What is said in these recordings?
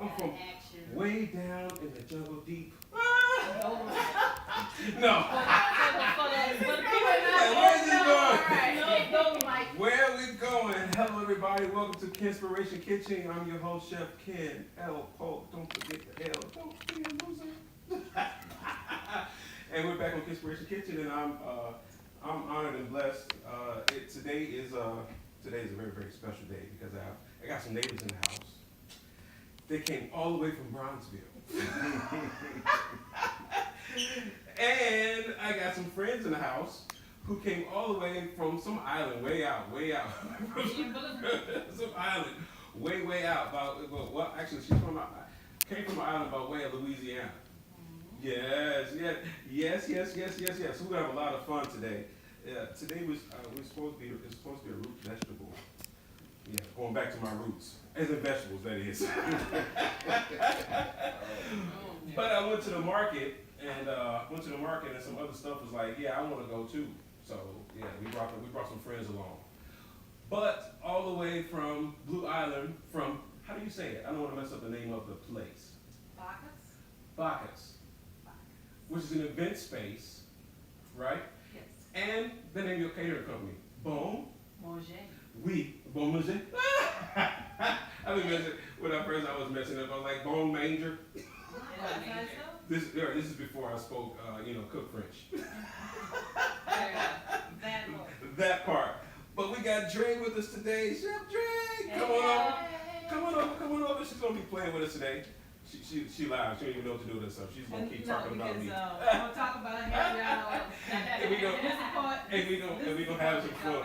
I'm from way down in the jungle deep. No. Where are we going? Hello, everybody. Welcome to Kinspiration Kitchen. I'm your host, Chef Ken L. Polk. Don't forget the L. Don't be a loser. And we're back on Kinspiration Kitchen, and I'm honored and blessed. Today is a very, very special day because I got some neighbors in the house. They came all the way from Bronzeville. And I got some friends in the house who came all the way from some island way out. Some island way out. Actually, came from an island by way of Louisiana. Yes. So we're gonna have a lot of fun today. Today it's supposed to be a root vegetable. Yeah, going back to my roots. As in vegetables, that is. But I went to the market and some other stuff was like, yeah, I want to go too. So yeah, we brought some friends along. But all the way from Blue Island, from, how do you say it? I don't want to mess up the name of the place. Bacchus. Which is an event space, right? Yes. And the name of your catering company, Bon Manger. Oui, Bon Manger. I was messing up. I was like, Bone Manger. This is before I spoke, cook French. That part. But we got Dre with us today. Chef Dre, come on over. She's gonna be playing with us today. She live. She don't even know what to do with herself. She's gonna keep talking about me. We're gonna talk about it. And we gonna have some fun.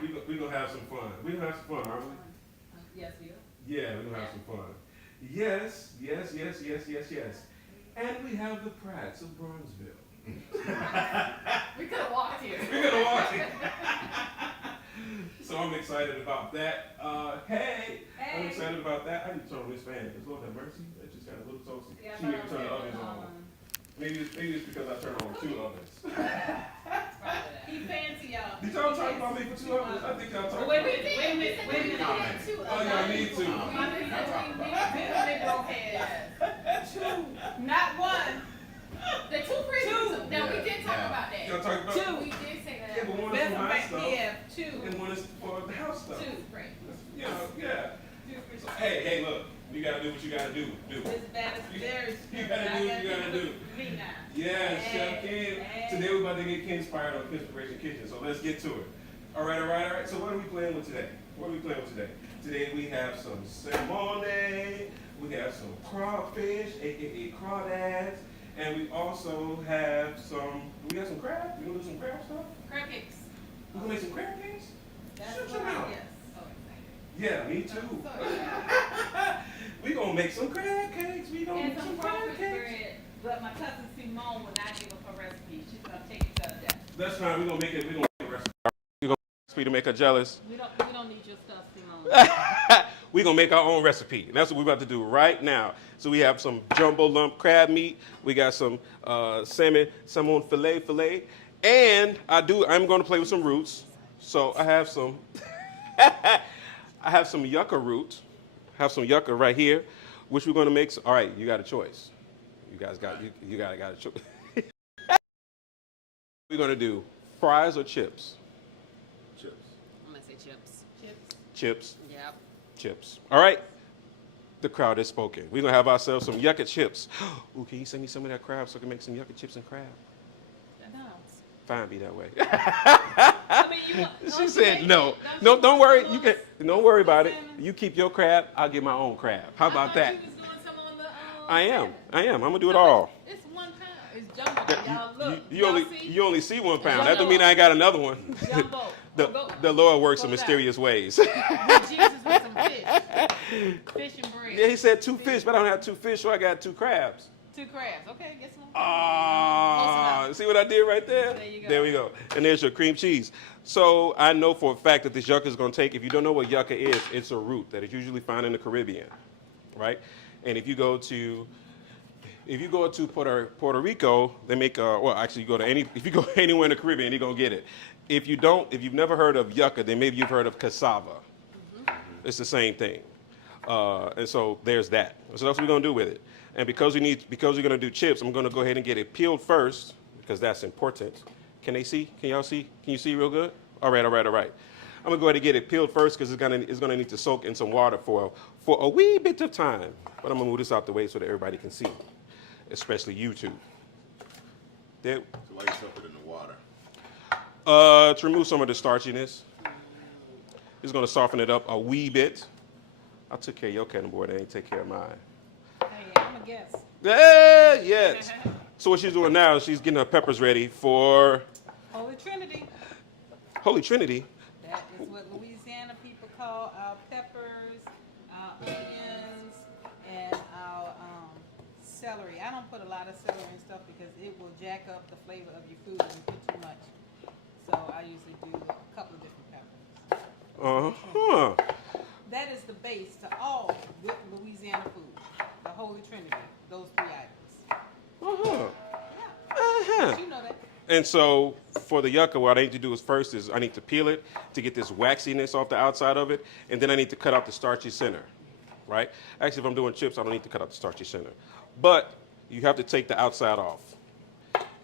We gonna have some fun. We gonna have some fun, aren't we? Yes, we are. Yeah, we're gonna have some fun. Yes. And we have the Pratts of Bronzeville. We could have walked here. So I'm excited about that. Hey. I'm excited about that. I need to turn on this fan because Lord have mercy, it just got a little toasty. Yeah, she need to turn the ovens on. Maybe it's because I turned on 2 ovens. He fancy, y'all. Did y'all talk about me for 2 ovens? I think y'all talked about me. Wait a minute. Oh, y'all need to. Not one. The 2 freezers. Now we did talk about that. Y'all talked about 2. We did say that. Yeah, but one is for my stuff. Yeah, 2. And one is for the house stuff. 2, right. Yeah. So, hey, look. You gotta do what you gotta do. This bad is theirs. You gotta do what you gotta do. Me now. Yeah, Chef Ken. Today we're about to get Ken inspired on Kinspiration Kitchen, so let's get to it. All right. So what are we playing with today? Today we have some salmon, we have some crawfish, aka crawdads, and we also have some crab? We gonna do some crab stuff? Crab cakes. We gonna make some crab cakes? That's Shut your mouth. Yes. Yeah, me too. We gonna make some crab cakes. We gonna make some crab cakes. Bread, but my cousin Simone will not give us her recipe. She's gonna take it to that. That's fine. We gonna make a recipe. We gonna make a recipe to make her jealous. We don't need your stuff, Simone. We gonna make our own recipe, and that's what we're about to do right now. So we have some jumbo lump crab meat. We got some salmon fillet, and I'm gonna play with some roots. So I have some. I have some yucca root. I have some yucca right here, which we're going to make. All right, you got a choice. You guys got a choice. We're going to do fries or chips? I'm going to say chips. Chips? Yep. Chips. All right. The crowd has spoken. We're going to have ourselves some yucca chips. Ooh, can you send me some of that crab so I can make some yucca chips and crab? No. Fine, be that way. She said no. No, don't worry. Don't worry about it. You keep your crab. I'll get my own crab. How about that? You was doing some on the, I am. I'm gonna do it all. It's 1 pound. It's jumbo. Y'all look. You only see 1 pound. That don't mean I ain't got another one. Jumbo. The Lord works in mysterious ways. Jesus with some fish. Fish and bread. Yeah, he said 2 fish, but I don't have 2 fish, so I got 2 crabs. 2 crabs. Okay, get some. See what I did right there? There you go. There we go. And there's your cream cheese. So I know for a fact that this yucca is going to take, if you don't know what yucca is, it's a root that is usually found in the Caribbean, right? And if you go to Puerto Rico, they make if you go anywhere in the Caribbean, you're going to get it. If you've never heard of yucca, then maybe you've heard of cassava. Mm-hmm. It's the same thing. And so there's that. So that's what we're gonna do with it. And because we're gonna do chips, I'm gonna go ahead and get it peeled first because that's important. Can they see? Can y'all see? Can you see real good? All right, all right, all right. I'm gonna go ahead and get it peeled first because it's gonna need to soak in some water for a wee bit of time. But I'm gonna move this out the way so that everybody can see, especially YouTube. There. So why you soak it in the water? To remove some of the starchiness. It's gonna soften it up a wee bit. I took care of your cutting board. I ain't take care of mine. Hey, I'm a guess. Yes. So what she's doing now is she's getting her peppers ready for Holy Trinity. Holy Trinity. That is what Louisiana people call our peppers, our onions, and our celery. I don't put a lot of celery and stuff because it will jack up the flavor of your food if you put too much. So I usually do a couple of different peppers. Uh-huh. That is the base to all good Louisiana food. The Holy Trinity, those 3 items. Uh-huh. Yeah. Uh-huh. You know that. And so for the yucca, what I need to do is I need to peel it to get this waxiness off the outside of it, and then I need to cut out the starchy center, right? Actually, if I'm doing chips, I don't need to cut out the starchy center. But you have to take the outside off.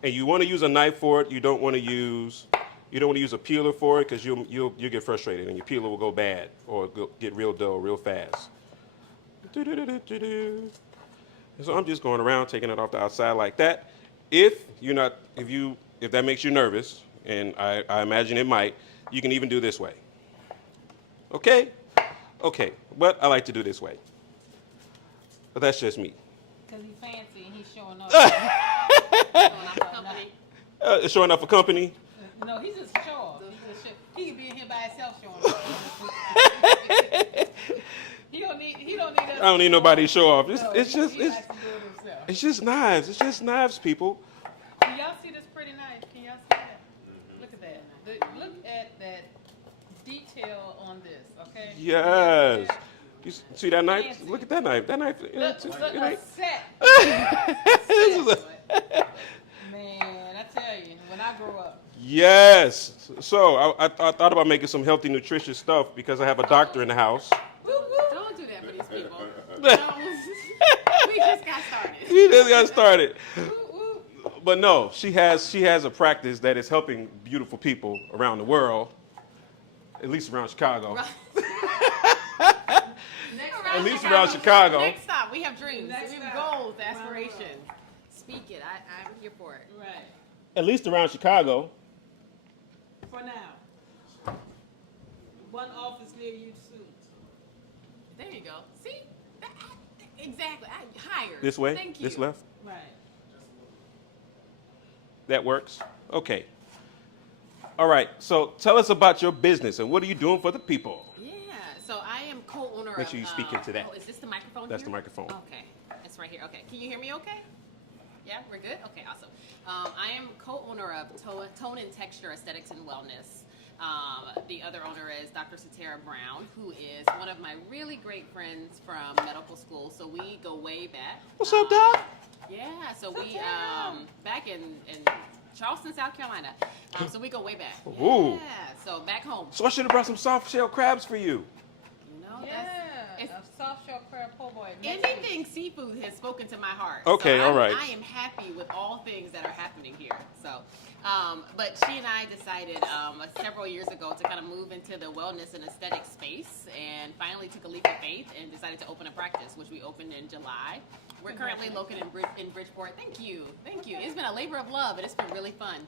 And you want to use a knife for it. You don't want to use a peeler for it because you'll get frustrated and your peeler will go bad or get real dull real fast. And so I'm just going around taking it off the outside like that. If that makes you nervous, and I imagine it might, you can even do this way. Okay? Okay. But I like to do this way. But that's just me. Because he's fancy and he's showing off. Showing up for company. No, he's just show off. He could be in here by himself showing off. He don't need us. I don't need nobody to show off. He likes to do it himself. It's just knives. It's just knives, people. Can y'all see this pretty knife? Can y'all see that? Look at that. Look at that detail on this, okay? Yes. You see that knife? Fancy. Look at that knife. That knife. Look, a set. This is Man, I tell you, when I grow up. Yes. So I thought about making some healthy, nutritious stuff because I have a doctor in the house. Don't do that for these people. We just got started. He just got started. But no, she has a practice that is helping beautiful people around the world, at least around Chicago. At least around Chicago. Next stop, we have dreams. Next We have stop. goals, aspirations. Speak it. I'm here for it. Right. At least around Chicago. For now. One office near you soon. There you go. See? Exactly. I hired. This way? Thank you. This left? Right. That works? Okay. All right. So tell us about your business and what are you doing for the people? Yeah. So I am co-owner of. Make sure you speak into that. Oh, is this the microphone? That's here? the microphone. Okay. It's right here. Okay. Can you hear me okay? Yeah, we're good? Okay, awesome. I am co-owner of Tone and Texture Aesthetics and Wellness. The other owner is Dr. Satara Brown, who is one of my really great friends from medical school. So we go way back. What's up, Doc? Yeah, so we, back in Charleston, South Carolina. So we go way back. Ooh. Yeah, so back home. So I should have brought some soft shell crabs for you. You know, Yeah. it's A soft shell crab po' boy. anything seafood has spoken to my heart. Okay, so all right. I am happy with all things that are happening here. So, but she and I decided several years ago to kind of move into the wellness and aesthetic space, and finally took a leap of faith and decided to open a practice, which we opened in July. We're currently located in Bridgeport. Thank you. It's been a labor of love, and it's been really fun.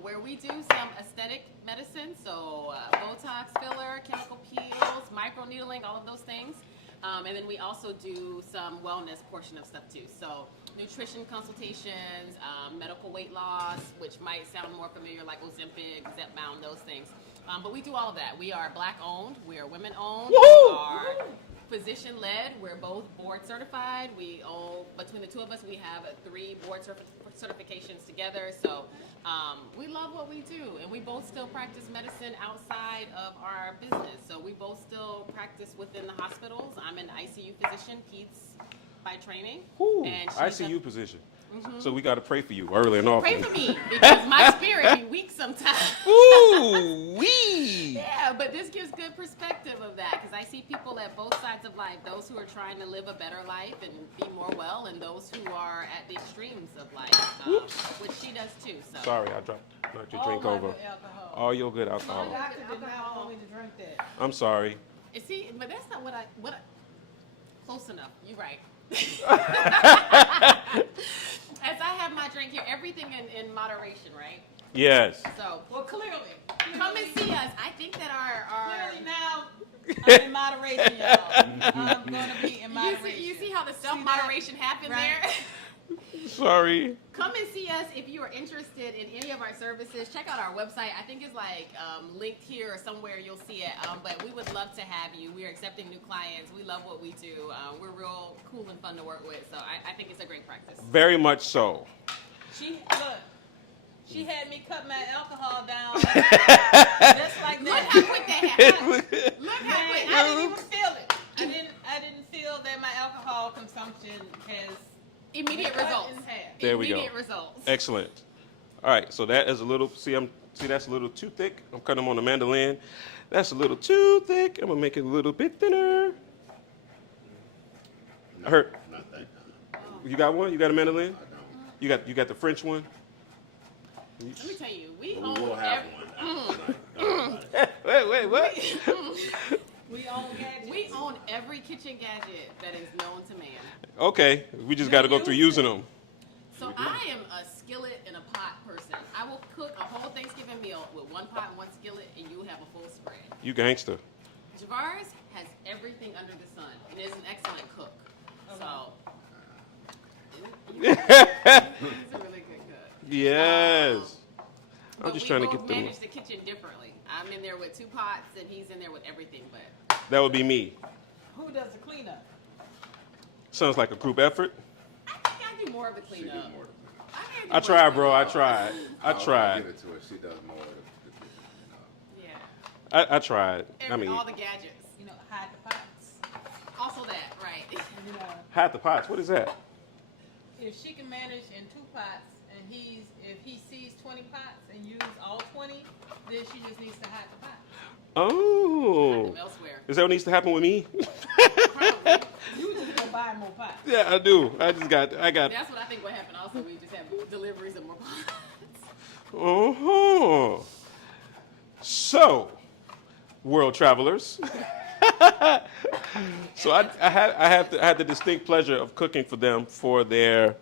Where we do some aesthetic medicine, so Botox filler, chemical peels, microneedling, all of those things. And then we also do some wellness portion of stuff too. So nutrition consultations, medical weight loss, which might sound more familiar like Ozempic, Zepbound, those things. But we do all of that. We are Black owned, we are women owned, we are physician led, we're both board certified. We all, between the two of us, we have 3 board certifications together. So we love what we do, and we both still practice medicine outside of our business. So we both still practice within the hospitals. I'm an ICU physician, peds by training. Ooh, and she's ICU position. So we got to pray for you early and often. Pray for me because my spirit be weak sometimes. Ooh, wee. Yeah, but this gives good perspective of that because I see people at both sides of life, those who are trying to live a better life and be more well, and those who are at the extremes of life, which she does too. So. Sorry, I knocked your drink my over. good alcohol. All your good alcohol. The doctor did not want me to drink that. I'm sorry. And see, but that's not what I close enough. You're right. As I have my drink here, everything in moderation, right? Yes. So, Well, clearly. come and see us. I think that our Clearly now, I'm in moderation, y'all. I'm going to be in moderation. you see how the self-moderation happened Right. there? Sorry. Come and see us if you are interested in any of our services. Check out our website. I think it's like linked here or somewhere. You'll see it. But we would love to have you. We are accepting new clients. We love what we do. We're real cool and fun to work with. So I think it's a great practice. Very much so. She had me cut my alcohol down just like Look that. how quick that happened. Look how Man, quick. I didn't even feel it. I didn't feel that my alcohol consumption has Immediate cut results. in half. There we go. Immediate results. Excellent. All right, so that is a little, see that's a little too thick. I'm cutting them on the mandolin. That's a little too thick. I'm gonna make it a little bit thinner. I heard, Not that kind. you got one? You got a mandolin? I don't. You got the French one? Let me tell you, we But own we will have every- one after tonight. Don't worry about it. Wait, what? We own gadgets. We own every kitchen gadget that is known to man. Okay, we just got to go through using them. So I am a skillet and a pot person. I will cook a whole Thanksgiving meal with one pot and one skillet, and you will have a full spread. You gangster. Javaris has everything under the sun and is an excellent cook. So he's a really good cook. Yes. I'm But just we trying to both get them. manage the kitchen differently. I'm in there with 2 pots, and he's in there with everything. But That would be me. Who does the cleanup? Sounds like a group effort. I think I do more of the She do cleanup. more than that. I tried, bro. I tried. I I'll tried. give it to her. She does more of the kitchen. Yeah. I tried. I mean, all the gadgets. You know, hide the pots. Also that, right? You know, hide the pots. What is that? if she can manage in 2 pots, and if he sees 20 pots and use all 20, then she just needs to hide the pots. Oh. Them elsewhere. Is that what needs to happen with me? Probably. You just go buy more pots. Yeah, I do. I got. That's what I think what happened. Also, we just have deliveries of more pots. Uh-huh. So, world travelers. So I had the distinct pleasure of cooking for them for their,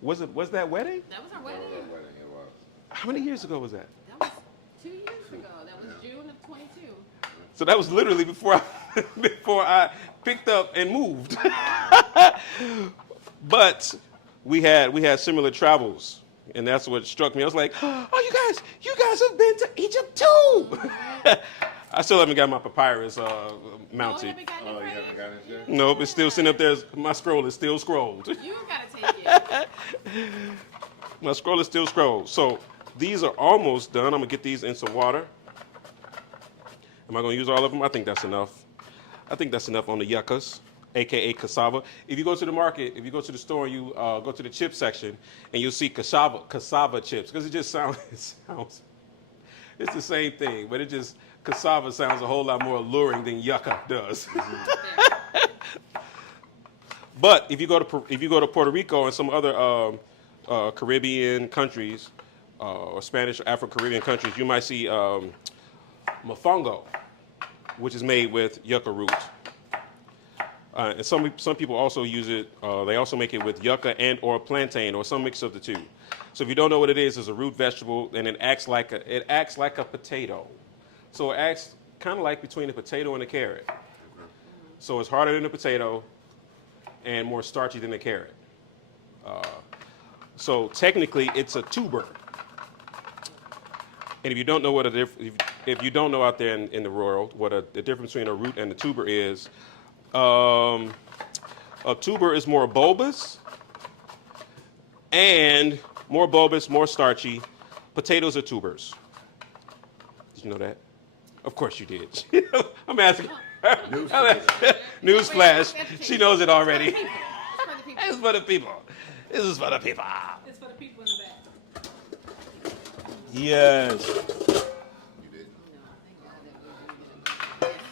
was that wedding? That was our wedding. That was our wedding. It was. How many years ago was that? That was 2 years ago. That was June of 22. So that was literally before I picked up and moved. But we had similar travels, and that's what struck me. I was like, oh, you guys have been to Egypt too. I still haven't got my papyrus mounted. haven't gotten Oh, it you ready? haven't got it yet? Nope, it's still sitting up there. My scroll is still scrolled. You gotta take it. My scroll is still scrolled. So these are almost done. I'm gonna get these in some water. Am I gonna use all of them? I think that's enough. I think that's enough on the yuccas, aka cassava. If you go to the market, if you go to the store, you go to the chip section, and you'll see cassava chips, because it just sounds, it's the same thing, but cassava sounds a whole lot more alluring than yucca does. But if you go to Puerto Rico and some other Caribbean countries, or Spanish or Afro-Caribbean countries, you might see mofongo, which is made with yucca root. And some people also use it. They also make it with yucca and or plantain or some mix of the two. So if you don't know what it is, it's a root vegetable, and it acts like a potato. So it acts kind of like between a potato and a carrot. So it's harder than a potato and more starchy than a carrot. So technically, it's a tuber. And if you don't know if you don't know out there in the world what the difference between a root and a tuber is, a tuber is more bulbous, more starchy. Potatoes are tubers. Did you know that? Of course you did. I'm asking. Newsflash. She knows it already. For the people. It's for the people. This is for the people. It's for the people in the back. Yes. You did.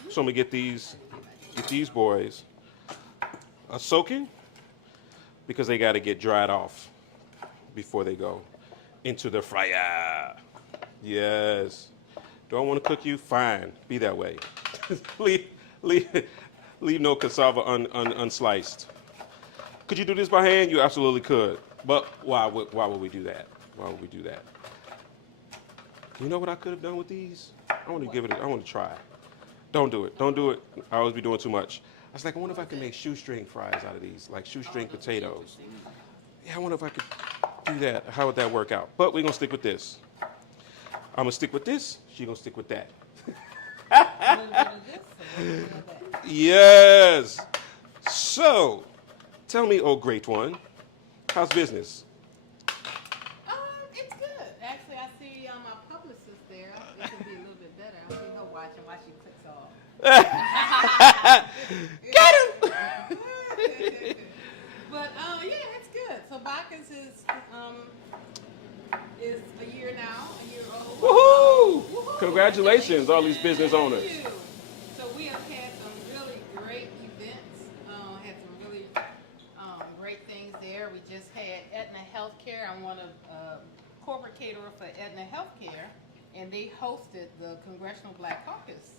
So I'm gonna get these boys soaking because they got to get dried off before they go into the fryer. Yes. Do I want to cook you? Fine. Be that way. leave no cassava unsliced. Could you do this by hand? You absolutely could. But why would we do that? Why would we do that? You know what I could have done with these? I want to try. Don't do it. Don't do it. I always be doing too much. I was like, I wonder if I can make shoestring fries out of these, like shoestring potatoes. Yeah, I wonder if I could do that. How would that work out? But we're going to stick with this. I'm going to stick with this. She's going to stick with that. A little bit of this, a little bit of that. Yes. So, tell me, oh great one, how's business? It's good. Actually, I see my publicist there. It could be a little bit better. I see her watching while she cooks all. Got him. But yeah, it's good. So Bacchus is a year old. Woohoo! Woohoo! Congratulations, all these business owners. Thank you. So we have had some really great events. Had some really great things there. We just had Aetna Healthcare. I'm one of corporate caterer for Aetna Healthcare, and they hosted the Congressional Black Caucus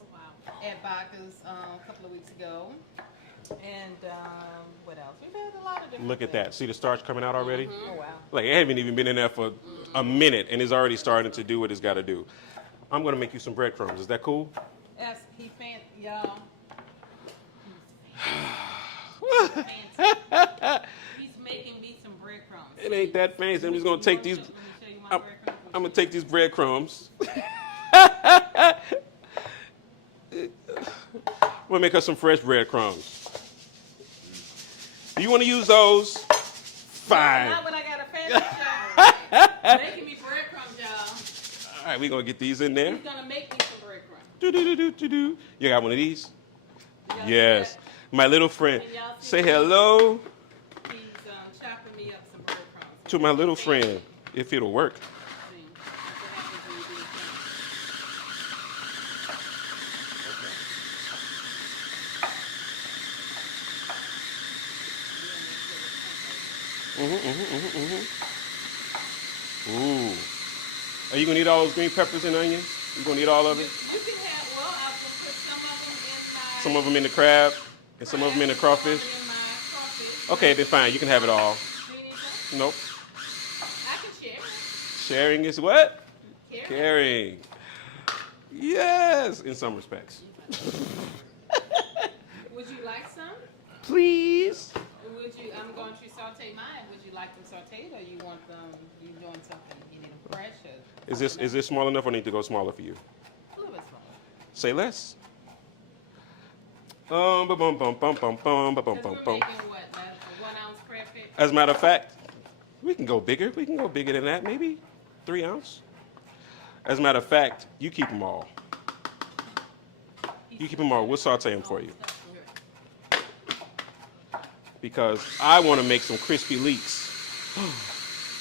at Bacchus a couple of weeks ago. And what else? We've had a lot of different Look at things. that. See the starch coming out already? Oh, wow. Like, it hasn't even been in there for a minute, and it's already starting to do what it's got to do. I'm going to make you some breadcrumbs. Is that cool? Yes, y'all. He's making me some breadcrumbs. It ain't that fancy. I'm just going to take these. Let me show you my I'm breadcrumbs. going to take these breadcrumbs. We'll make us some fresh breadcrumbs. Do you want to use those? Fine. Not when I got a fancy job. Making me breadcrumbs, y'all. All right, we're going to get these in there. He's gonna make me some breadcrumbs. Do-do-do-do-do-do. You got one of these? Y'all see Yes. that? My little friend. Can y'all see Say that? hello He's chopping me up some breadcrumbs. to my little friend, if it'll work. See, that's what happens when you do this. Ooh. Are you going to eat all those green peppers and onions? You going to eat all of it? You can have, well, I can put some of them in my... Some of them in the crab and some of them in the crawfish? Some of them in my crawfish. Okay, then fine. You can have it all. Do you need some? Nope. I can share it. Sharing is what? Carrot. Caring. Yes, in some respects. Would you like some? Please. Or would you? I'm going to saute mine. Would you like them sauteed, or you want them? You doing something? You need them fresh? Or Is this small enough or need to go smaller for you? a little bit smaller? Say less. Bum, bum, bum, bum, bum, bum, bum, bum, Because bum, we're bum. making what? A 1 ounce crab cake? As a matter of fact, we can go bigger. We can go bigger than that, maybe 3 ounce. As a matter of fact, you keep them all. You keep them all. We'll saute them for you. Because I want to make some crispy leeks.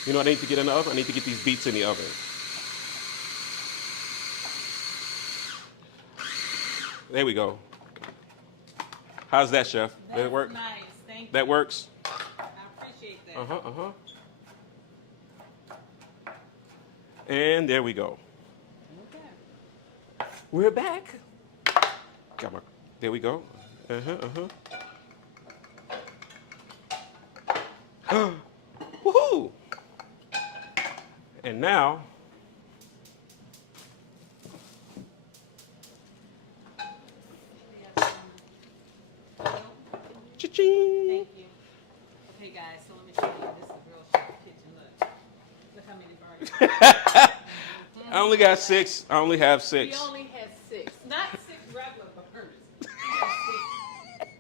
You know what I need to get in the oven? I need to get these beets in the oven. There we go. How's that, Chef? Did it That's work? nice. Thank you. That works? I appreciate that. Uh-huh. And there we go. Okay. We're back. Got my, there we go. Woohoo! And now, cha-ching! Thank you. Okay, guys. So let me show you. This is the real chef kitchen. Look how many burgers. I only got 6. I only have 6. We only had 6, not 6 regular burgers. We had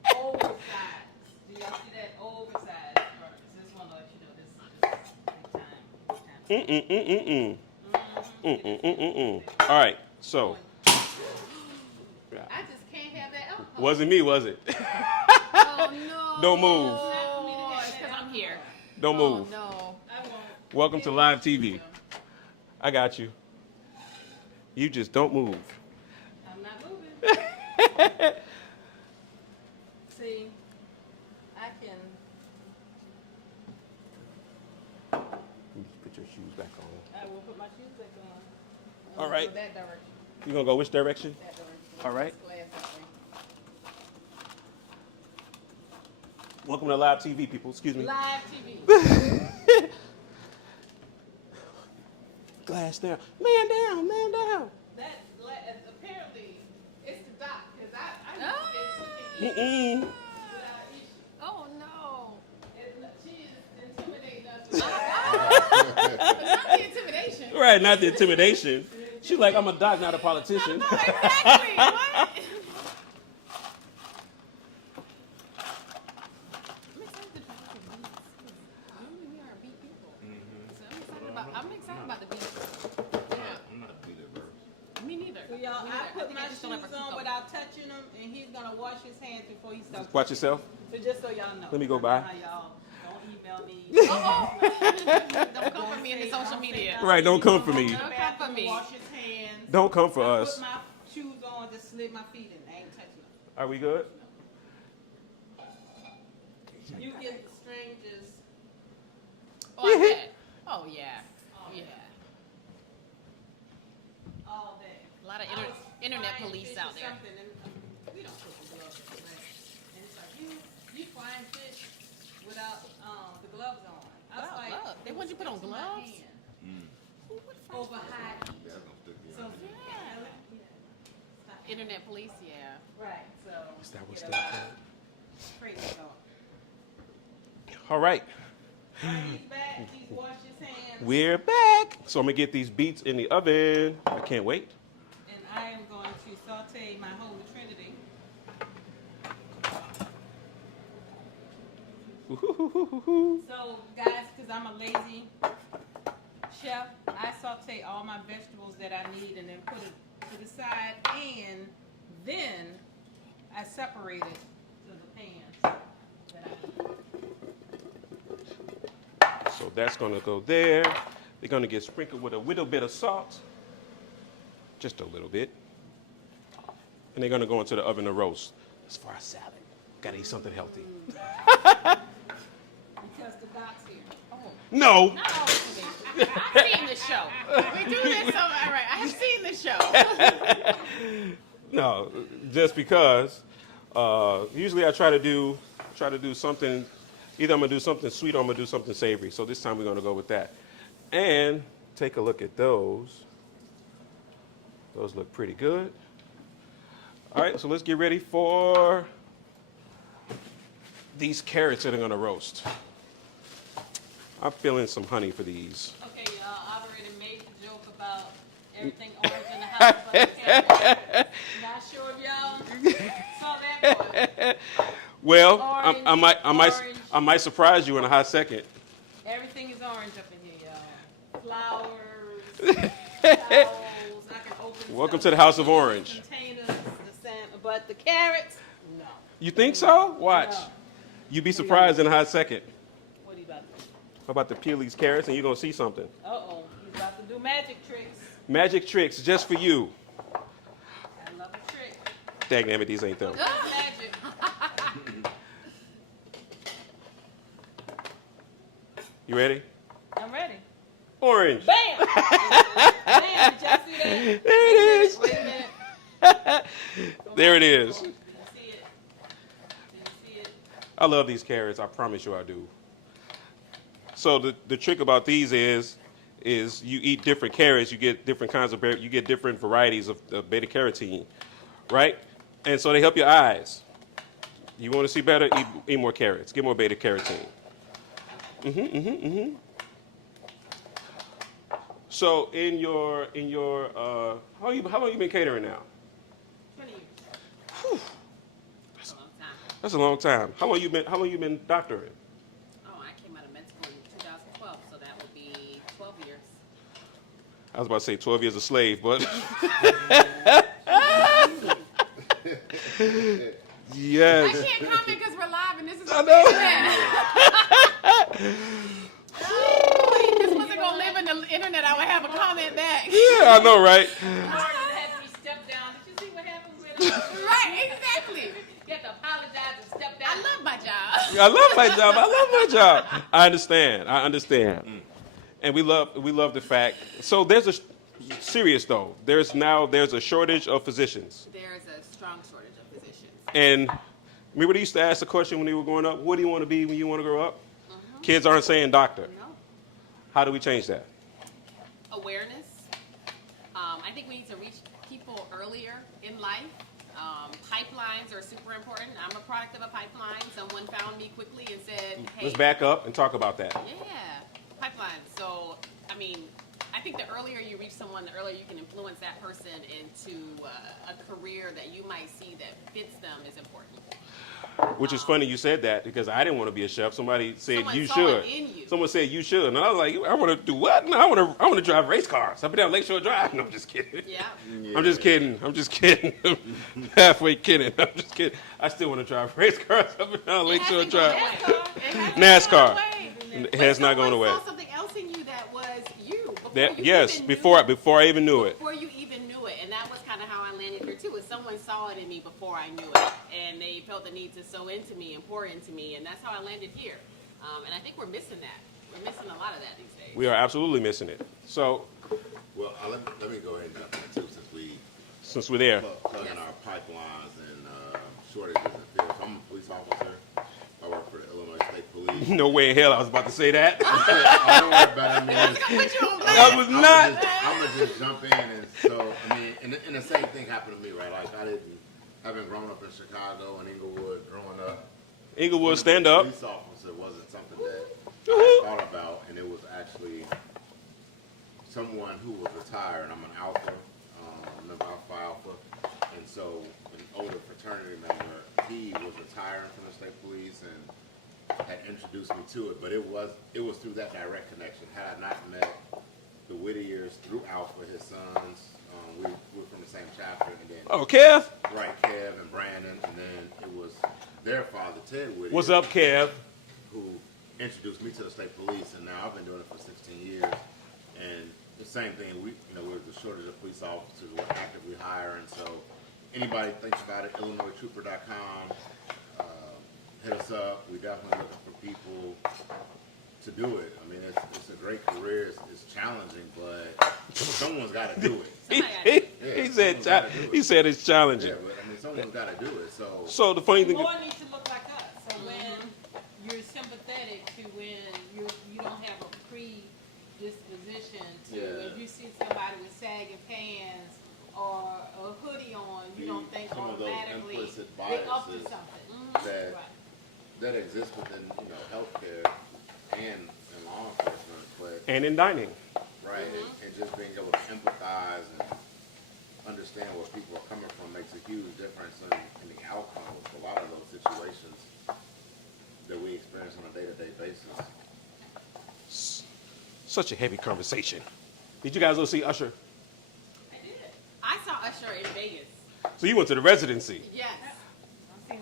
6 oversized. Do y'all see that oversized burgers? This one lets you know this is big time. All right, so I just can't have that alcohol. wasn't me, was it? Oh no! Don't move. It's not for me to have Because I'm here. Don't move. Oh, no. I won't. Welcome to live TV. I got you. You just don't move. I'm not moving. See, I can. Put your shoes back on. I will put my shoes back on. All right. Go that direction. You gonna go which direction? That direction. All right. Glass that way. Welcome to live TV, people. Excuse me. Live TV. Glass down. Man down. Man down. Apparently, it's the doc, because I get Mm-mm. without issue. Oh, no. And she is intimidating us. But not the intimidation. Right, not the intimidation. She's like, I'm a doc, not a politician. Exactly. What? I'm excited about the beats. I'm not beat verse. Me neither. So y'all, Me I neither. put think my just don't shoes ever on cook without touching them, and he's gonna wash his hands before he starts. Watch yourself. So just so y'all know. Let me go I know by. How y'all don't email me. Don't come for me in the social media. Right, don't come for me. Don't come for me. Wash his hands. Don't come for I us. put my shoes on, just slid my feet in. I ain't touching them. Are we good? You get the strangers. Oh, I bet. Oh, yeah. Yeah. All day. A lot of I was internet frying police fish out or there. something, and we don't put the gloves on, right? And it's like, you frying fish without the gloves on. I was Without like, gloves? They want you to put on "It's my gloves?" hand." Over high heat. That's gonna stick So, you. yeah. Internet police, yeah. Right, so. Is that what's get a that? lot of crazy talk. All right. He's back, he's washed his hands, We're back. So I'm going to get these beets in the oven. I can't wait. and I am going to saute my Holy Trinity. Ooh-hoo-hoo-hoo-hoo. So, guys, because I'm a lazy chef, I saute all my vegetables that I need and then put it to the side, and then I separate it to the pans that I need. So that's going to go there. They're going to get sprinkled with a little bit of salt. Just a little bit. And they're going to go into the oven to roast. As far as salad, got to eat something healthy. Because the doc's here. Oh, No. not all information. I've seen this show. We do this, so, all right, I have seen this show. No, just because usually I try to do something. Either I'm gonna do something sweet or I'm gonna do something savory. So this time we're gonna go with that. And take a look at those. Those look pretty good. All right, so let's get ready for these carrots that are gonna roast. I'm feeling some honey for these. Okay, y'all, I've already made the joke about everything orange in the house but the carrots. Not sure if y'all saw that one. Well, Orange, I might surprise you in a hot second. Everything is orange up in here, y'all. Flowers, towels, I can open Welcome stuff. to the House of Orange. Containers, the salmon, but the carrots, no. You think so? Watch. No. You'd be surprised in a hot second. What are you about to do? I'm about to peel these carrots and you're gonna see something. Uh-oh, he's about to do magic tricks. Magic tricks just for you. I love a trick. Dang it, these ain't them. Magic. You ready? I'm ready. Orange. Bam! Bam, did y'all see that? There it is. Wait a minute. There it is. Did you see it? Did you see it? I love these carrots. I promise you I do. So the trick about these is you eat different carrots, you get different kinds of you get different varieties of beta carotene, right? And so they help your eyes. You want to see better? Eat more carrots. Get more beta carotene. So in your how long you been catering now? 20 years. Whew, That's a long time. that's a long time. How long you been doctoring? Oh, I came out of med school in 2012, so that would be 12 years. I was about to say 12 years a slave, but yes. I can't comment because we're live and this is I what know. we said. Yeah, I know, right? Martin had me step down. Did you see what happened with him? Right, exactly. You have to apologize and step down. I love my job. I love my job. I love my job. I understand. And we love the fact. So there's a serious though. There's a shortage of physicians. There's a strong shortage of physicians. And remember they used to ask the question when they were growing up, what do you want to be when you want to grow up? Kids aren't saying doctor. No. How do we change that? Awareness. I think we need to reach people earlier in life. Pipelines are super important. I'm a product of a pipeline. Someone found me quickly and said, hey. Let's back up and talk about that. Yeah, pipelines. So, I mean, I think the earlier you reach someone, the earlier you can influence that person into a career that you might see that fits them is important. Which is funny you said that because I didn't want to be a chef. Somebody said Someone you saw should. it in you. Someone said you should, and I was like, I want to do what? No, I want to drive race cars. I've been down Lakeshore Drive. No, I'm just kidding. Yeah. I'm just kidding. Halfway kidding. I'm just kidding. I still want to drive race cars up and down Lakeshore Drive. NASCAR. It has not gone away. Saw something else in you that was you. Before I even knew it. Before you even knew it, and that was kind of how I landed here too. Is someone saw it in me before I knew it, and they felt the need to sow into me and pour into me, and that's how I landed here. And I think we're missing that. We're missing a lot of that these days. We are absolutely missing it. So, Well, let me go ahead and jump in too, since we're there, plug in our pipelines and shortages in the field. So I'm a police officer. I work for the Illinois State Police. no way in hell I was about to say that. I don't worry about it. I mean, Put you on blast. I was not. I'm gonna just jump in, and so I mean, and the same thing happened to me, right? Like having grown up in Chicago and Inglewood, growing up. Inglewood, stand up. Police officer wasn't something that I thought about, and it was actually someone who was retired. I'm an Alpha, member Alpha Alpha, and so an older fraternity member, he was retiring from the state police and had introduced me to it. But it was through that direct connection. Had I not met the Whittiers through Alpha, his sons, we were from the same chapter, and then Kev. right, Kev and Brandon, and then it was their father, Ted Whittier. What's up, Kev? Who introduced me to the state police, and now I've been doing it for 16 years. And the same thing, we're the shortage of police officers, we're actively hiring. So anybody thinks about it, IllinoisTrooper.com, hit us up. We definitely looking for people to do it. I mean, it's a great career. It's challenging, but someone's got to do it. He said it's challenging. Yeah, but I mean, someone's got to do it. So the funny thing. More need to look like us. So when you're sympathetic to when you don't have a predisposition to, if you see somebody with sagging pants or a hoodie on, you don't think some of those automatically implicit they're up to biases something. that exist within healthcare and law enforcement, but And in dining. right, and just being able to empathize and understand where people are coming from makes a huge difference in the outcome of a lot of those situations that we experience on a day-to-day basis. Such a heavy conversation. Did you guys go see Usher? I did. I saw Usher in Vegas. So you went to the residency. Yes. It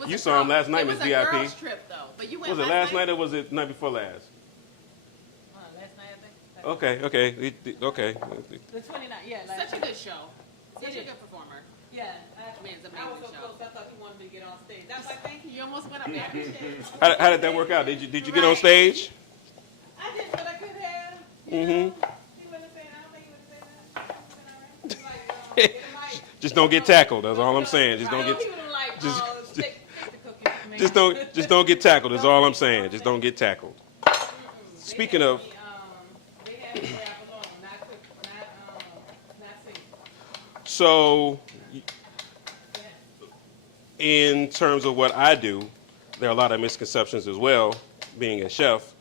was You a saw him last night, It was Miss a VIP. girls trip though, but you went. Was it last night or was it night before last? Last night, I think. Okay. The 29th, yeah. Such a good show. Such It a is. good performer. Yeah. Man, it's an I was amazing so show. close, I thought you wanted me to get on stage. That's like, thank you. You almost went up there. I appreciate it. How did that work out? Did you get on stage? I did what I could have. Mm-hmm. He wouldn't have said, I don't think he would have said that. Get a mic. Just don't get tackled. That's all I'm saying. Just don't He get. would have like, just- take the cookies from me. Just don't get tackled. That's all I'm saying. Just don't get tackled. Speaking of, They had me where I belong, not cook, not sing. so in terms of what I do, there are a lot of misconceptions as well. Being a chef,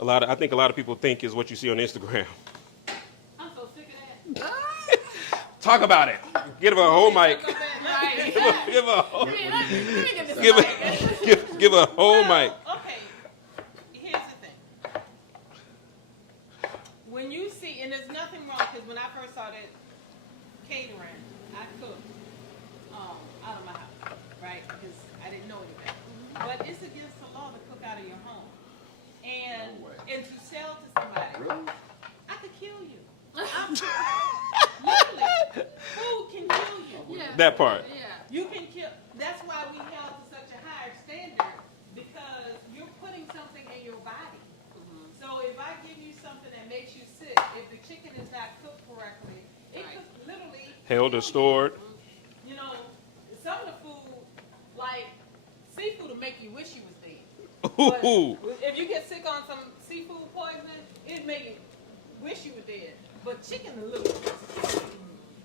I think a lot of people think is what you see on Instagram. I'm so sick of that. Talk about it. Give her a whole mic. Right. Give her a whole, Let me get this give mic. her, give her a whole mic. Okay, here's the thing. When you see, and there's nothing wrong, because when I first started catering, I cooked out of my house, right? Because I didn't know any better. But it's against the law to cook out of your home. And No way. to sell to somebody, Really? I could kill you. Literally, food can kill you. Yeah. That part. Yeah. You can kill. That's why we held to such a higher standard, because you're putting something in your body. So if I give you something that makes you sick, if the chicken is not cooked correctly, it Right. could literally Held or kill you. stored. You know, some of the food, like seafood, will make you wish you was dead. Ooh. But if you get sick on some seafood poisoning, it make you wish you were dead. But chicken a little bit.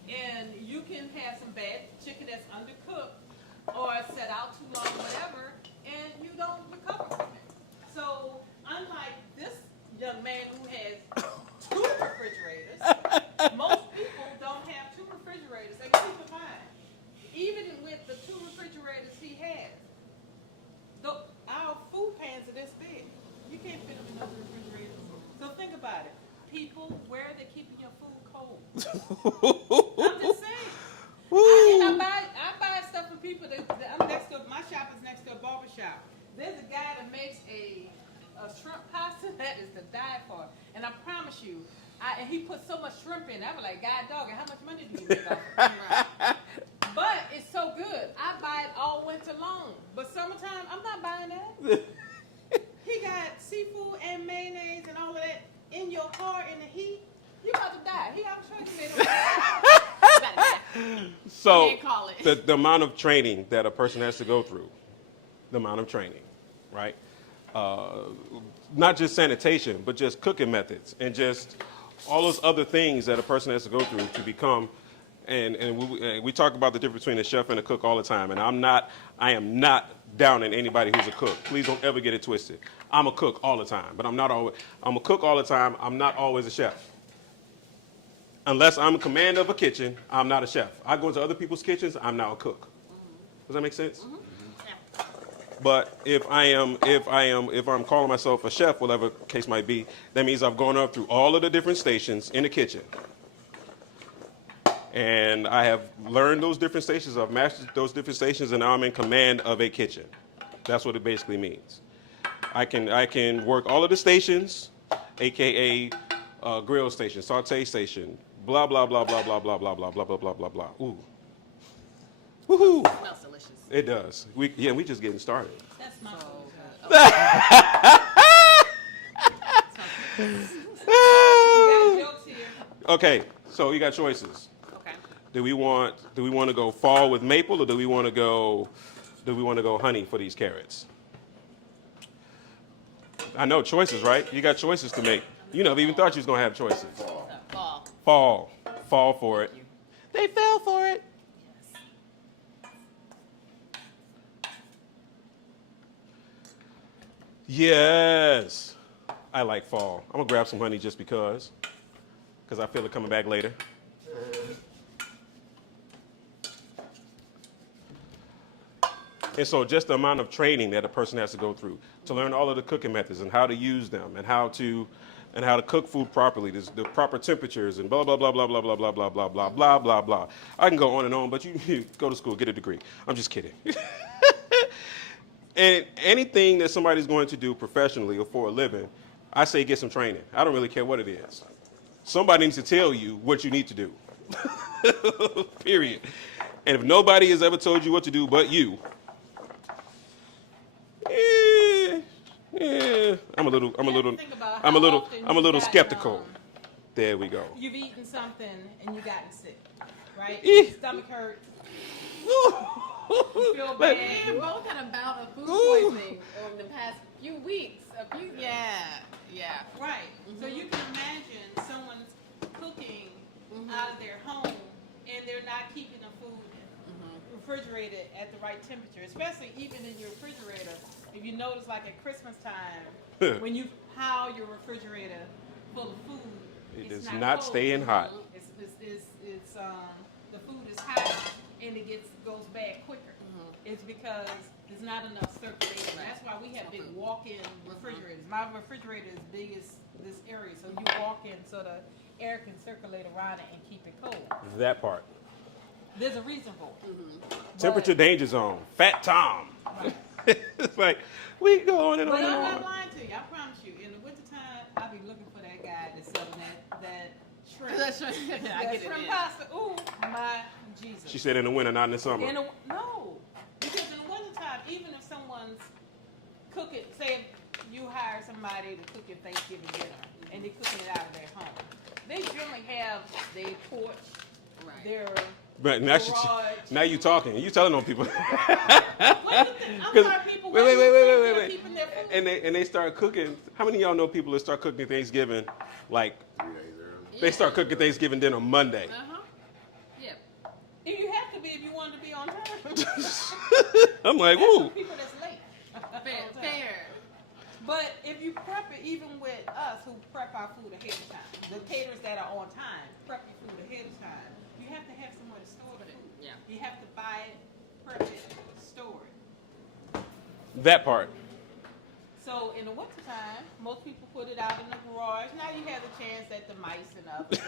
And you can have some bad chicken that's undercooked or set out too long, whatever, and you don't recover from it. So unlike this young man who has 2 refrigerators, most people don't have 2 refrigerators. And keep in mind, even with the 2 refrigerators he has, our food pans are this big. You can't fit them in other refrigerators. So think about it. People, where are they keeping your food cold? I'm just saying. I buy stuff from people I'm next to, my shop is next to a barber shop. There's a guy that makes a shrimp pasta that is to die for. And I promise you, and he puts so much shrimp in it. I was like, God dog, how much money do you make off of it? But it's so good. I buy it all winter long. But summertime, I'm not buying that. He got seafood and mayonnaise and all of that in your car in the heat. You about to die. I'm sure he made it. So You can't call it. the amount of training that a person has to go through, the amount of training, right? Not just sanitation, but just cooking methods and just all those other things that a person has to go through to become. And we talk about the difference between a chef and a cook all the time. And I am not downing anybody who's a cook. Please don't ever get it twisted. I'm a cook all the time, but I'm a cook all the time. I'm not always a chef. Unless I'm in command of a kitchen, I'm not a chef. I go into other people's kitchens, I'm now a cook. Does that make sense? Yeah. But if I'm calling myself a chef, whatever case might be, that means I've gone up through all of the different stations in the kitchen. And I have learned those different stations, I've mastered those different stations, and now I'm in command of a kitchen. That's what it basically means. I can work all of the stations, aka grill station, saute station, blah blah blah blah blah blah blah blah blah blah blah blah blah. Ooh. Woohoo! Smells delicious. It does. We just getting started. That's my food. You got jokes here. Okay, so you got choices. Okay. Do we want to go fall with maple, or do we want to go honey for these carrots? I know choices, right? You got choices to make. You never even thought you was gonna have choices. Fall. Fall for it. They fell for it. Yes, I like fall. I'm gonna grab some honey just because I feel it coming back later. And so just the amount of training that a person has to go through to learn all of the cooking methods and how to use them and how to cook food properly, the proper temperatures and blah blah blah blah blah blah blah blah blah blah blah blah blah. I can go on and on, but you go to school, get a degree. I'm just kidding. And anything that somebody's going to do professionally or for a living, I say get some training. I don't really care what it is. Somebody needs to tell you what you need to do. Period. And if nobody has ever told you what to do but you, I'm a little skeptical. There we go. You've eaten something and you gotten sick, right? Eh. Stomach hurt. You feel bad. We both had a bout of food poisoning over the past few weeks. Yeah. Right. So you can imagine someone's cooking out of their home and they're not keeping the food refrigerated at the right temperature, especially even in your refrigerator. If you notice, like at Christmas time, when you pile your refrigerator full of food, It it's is not cold. staying hot. It's the food is hot and it goes bad quicker. It's because there's not enough circulation. That's why we have big walk-in refrigerators. My refrigerator is big as this area, so you walk in so the air can circulate around it and keep it cold. That part. There's a reason for it. Temperature danger zone. Fat Tom. Right. It's like, we go on and on But and I'm not on. lying to you. I promise you. In the wintertime, I'll be looking for that guy that's selling that shrimp. That's right. I That get it shrimp in. pasta. Ooh, my Jesus. She said in the winter, not in the summer. No, because in the wintertime, even if someone's cooking, say if you hire somebody to cook your Thanksgiving dinner and they're cooking it out of their home, they generally have their porch, Right. their But now, garage. now you talking. You telling on people. What do you think? I'm 'Cause- sorry, people. wait, Why do you think they're wait. keeping their food? And they start cooking. How many of y'all know people that start cooking Thanksgiving? Like 3 days early. they start cooking Thanksgiving dinner Monday. Uh-huh. Yep. If you have to be if you want to be on time. I'm like, There's some woo. people that's late. Fair. On time. Fair. But if you prep it, even with us who prep our food ahead of time, the caterers that are on time, prep your food ahead of time, you have to have somewhere to store the food. Yeah. You have to buy it, prep it, store it. That part. So in the wintertime, most people put it out in the garage. Now you have the chance that the mice and others.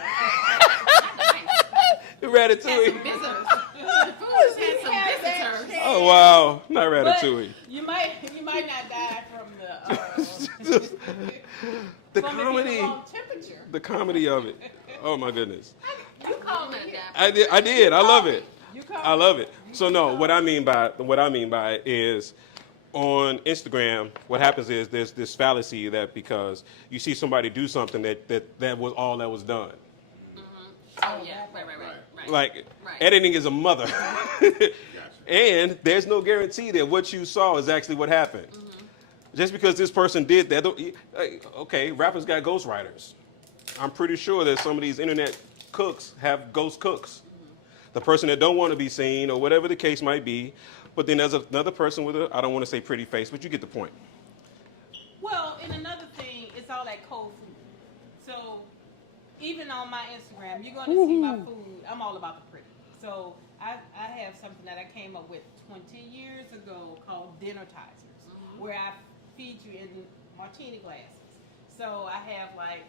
The Had some ratatouille. visitors. The food has had some Have that visitors. chance. Oh wow, not But ratatouille. you might not die from the The from it being comedy, the wrong temperature. the comedy of it. Oh my goodness. You calling it that? I did. I love it. You call I love it. So no, what I mean by it is on Instagram, what happens is there's this fallacy that because you see somebody do something that was all that was done. Oh yeah. Right. Like Right. editing is a mother. Gotcha. And there's no guarantee that what you saw is actually what happened. Just because this person did that, okay, rappers got ghostwriters. I'm pretty sure that some of these internet cooks have ghost cooks. The person that don't want to be seen or whatever the case might be, but then there's another person with I don't want to say pretty face, but you get the point. Well, and another thing, it's all that cold food. So even on my Instagram, you're going to see my food. I'm all about the pretty. So I have something that I came up with 20 years ago called dinnertizers, where I feed you in martini glasses. So I have like,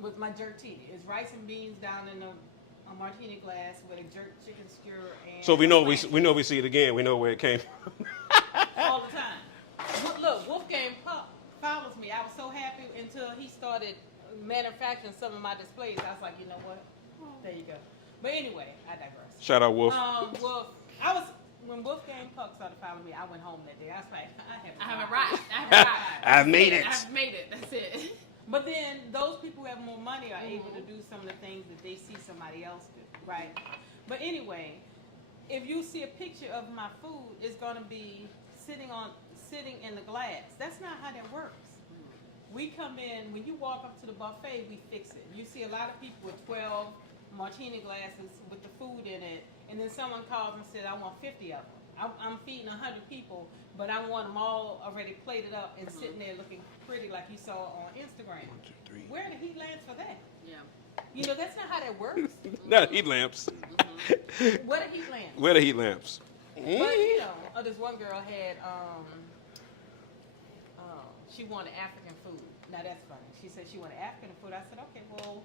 with my jerk tea, it's rice and beans down in a martini glass with a jerk chicken skewer and. So we know plantain. we see it again. We know where it came from. All the time. Look, Wolfgang follows me. I was so happy until he started manufacturing some of my displays. I was like, you know what? There you go. But anyway, I digress. Shout out Wolf. When Wolfgang Puck started following me, I went home that day. I was like, I haven't arrived. I've made it. I've made it. That's it. But then those people who have more money are able to do some of the things that they see somebody else do, right? But anyway, if you see a picture of my food, it's going to be sitting in the glass. That's not how that works. We come in, when you walk up to the buffet, we fix it. You see a lot of people with 12 martini glasses with the food in it, and then someone calls and said, I want 50 of them. I'm feeding 100 people, but I want them all already plated up and sitting there looking pretty like you saw on Instagram. 1, 2, 3. Where are the heat lamps for that? Yeah. You know, that's not how that works. Not heat lamps. What are heat lamps? Where the heat lamps? But, you know, this one girl had, she wanted African food. Now, that's funny. She said she wanted African food. I said, okay, well,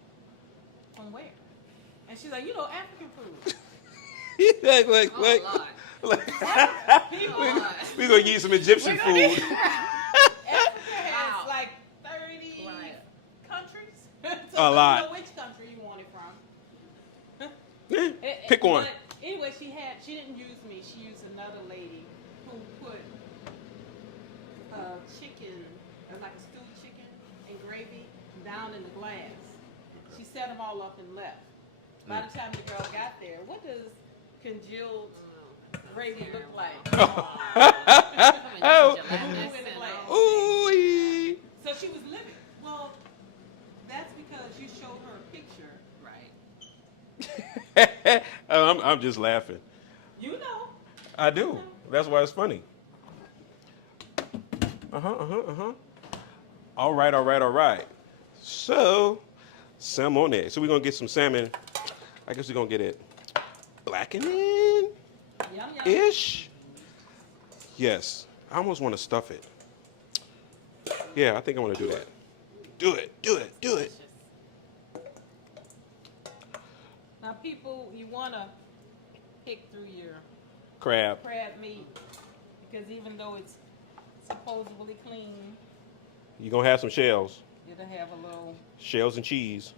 from where? And she's like, you know, African food. like, Oh, Lord. People, we're going to eat some Egyptian food. Africa has Wow. like 30 Right. countries. A lot. You know which country you want it from. Pick one. But anyway, she didn't use me. She used another lady who put chicken, like a stewed chicken and gravy down in the glass. She set them all up and left. By the time the girl got there, what does congealed gravy look like? Oh. Oh. Ooh. So she was living. Well, that's because you showed her a picture. Right. I'm just laughing. You know. I do. That's why it's funny. All right. So, salmon. So we're going to get some salmon. I guess we're going to get it blackening-ish. Yum, yum. Yes. I almost want to stuff it. Yeah, I think I want to do that. Do it. Now, people, you want to pick through your Crab. crab meat because even though it's supposedly clean, You're going to have some shells. It'll have a little Shells and cheese.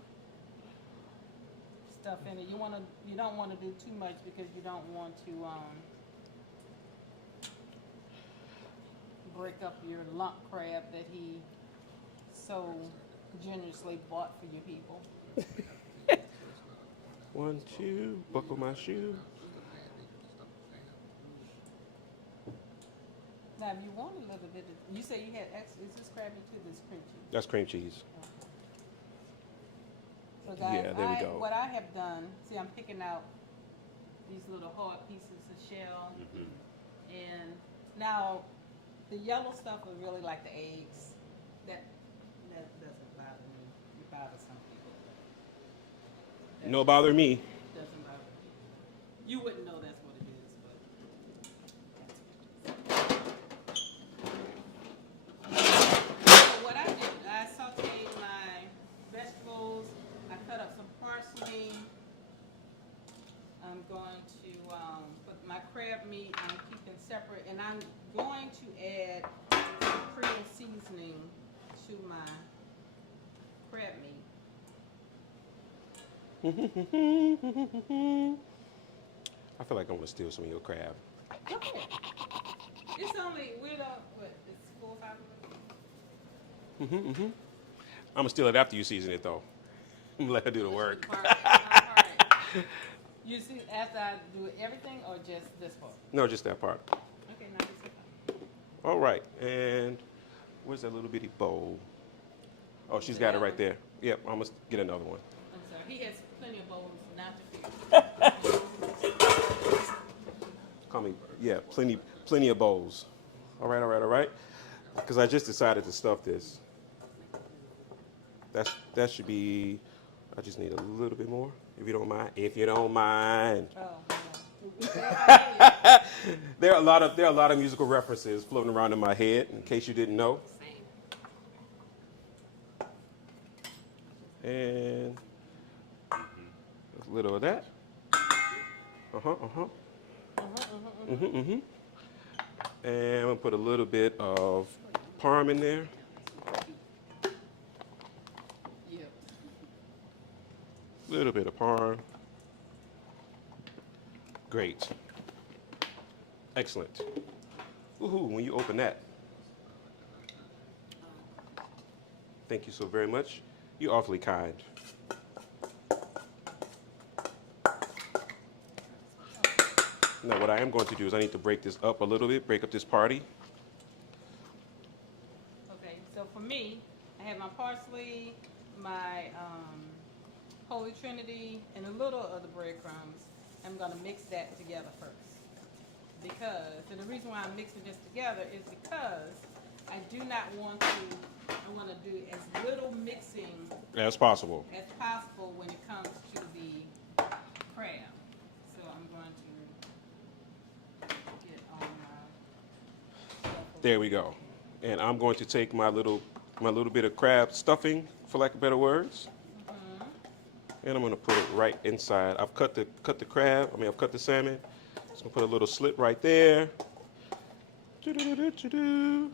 stuff in it. You don't want to do too much because you don't want to break up your lump crab that he so generously bought for you people. 1, 2, buckle my shoe. Now, if you want a little bit, you say you had extra. Is this crab meat too? This cream cheese. That's cream cheese. So guys, Yeah, there we go. what I have done, see, I'm picking out these little hard pieces of shell, and now the yellow stuff is really like the eggs. That doesn't bother me. It bothers some people. No bother me. Doesn't bother me. You wouldn't know that's what it is, but. So what I did, I sauteed my vegetables. I cut up some parsley. I'm going to put my crab meat. I'm keeping separate, and I'm going to add some creo seasoning to my crab meat. I feel like I'm gonna steal some of your crab. Go ahead. It's only it's 4 or 5 minutes. I'm gonna steal it after you season it though. Let her do the work. You see, after I do everything, or just this part? No, just that part. Okay, now this part. All right, and where's that little bitty bowl? Oh, she's got it right there. Yep, I'm gonna get another one. I'm sorry. He has plenty of bowls, not to fear. Call me, yeah, plenty of bowls. All right. Because I just decided to stuff this. That should be. I just need a little bit more, if you don't mind. If you don't mind. Oh, There are a lot of musical references floating around in my head, in case you didn't know. And a little of that. And I'm gonna put a little bit of parm in there. Yep. A little bit of parm. Great. Excellent. Woohoo, when you open that. Thank you so very much. You're awfully kind. Now what I am going to do is I need to break this up a little bit, break up this party. Okay, so for me, I have my parsley, my Holy Trinity, and a little of the breadcrumbs. I'm going to mix that together first. And the reason why I'm mixing this together is because I do not want to, I want to do as little mixing As possible. as possible when it comes to the crab. So I'm going to get all my stuff over There we go. And I'm going to take my little bit of crab stuffing, for lack of better words, and I'm going to put it right inside. I've cut the crab. I've cut the salmon. Just gonna put a little slit right there. Doo-doo-doo-doo-doo.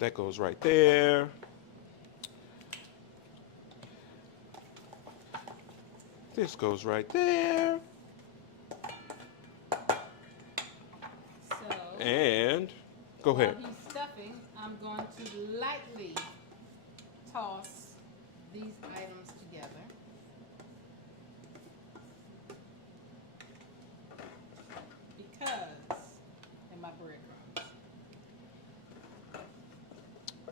That goes right there. This goes right there. So, And go ahead. while he's stuffing, I'm going to lightly toss these items together. Because, and my breadcrumbs.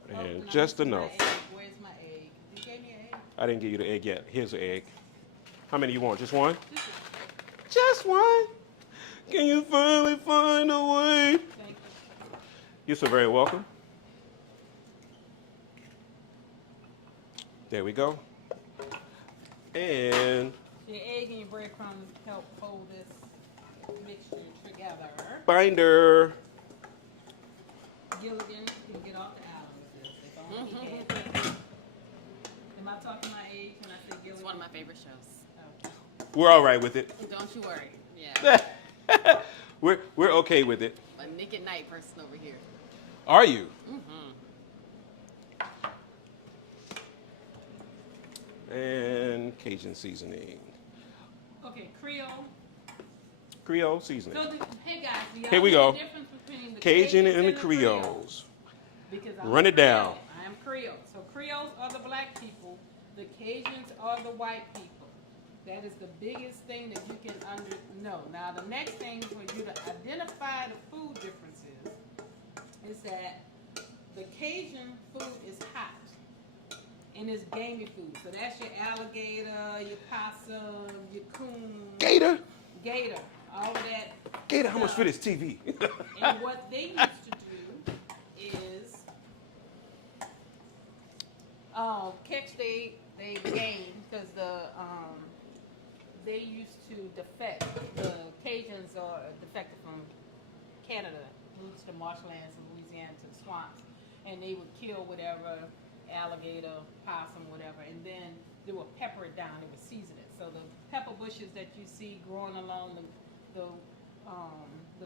And and I'm just missing my enough. egg. Where's my egg? You gave me an egg? I didn't give you the egg yet. Here's the egg. How many you want? Just one? Just Just one? Can you finally find a way? thank you. You're so very welcome. There we go. And Your egg and your breadcrumbs help hold this mixture together. binder. Gilligan can get off the island with this. If only he had that. Am I talking my age when I say Gilligan? It's one of my favorite shows. Okay. We're all right with it. Don't you worry. Yeah. We're okay with it. A Nick at Night person over here. Are you? And Cajun seasoning. Okay, Creole. Creole seasoning. So, hey guys, do y'all Here we know go. the difference between the Cajun Cajuns and the Creoles? Creoles. Because Run it Creole. down. I am Creole. So Creoles are the black people. The Cajuns are the white people. That is the biggest thing that you can know. Now the next thing for you to identify the food differences is that the Cajun food is hot and it's gamey food. So that's your alligator, your possum, your coon. Gator. Gator. All of that. Gator, how much stuff. for this TV? And what they used to do is catch they game because they used to defect. The Cajuns are defected from Canada, moved to the marshlands of Louisiana to the swamps, and they would kill whatever alligator, possum, whatever, and then they would pepper it down. They would season it. So the pepper bushes that you see growing along the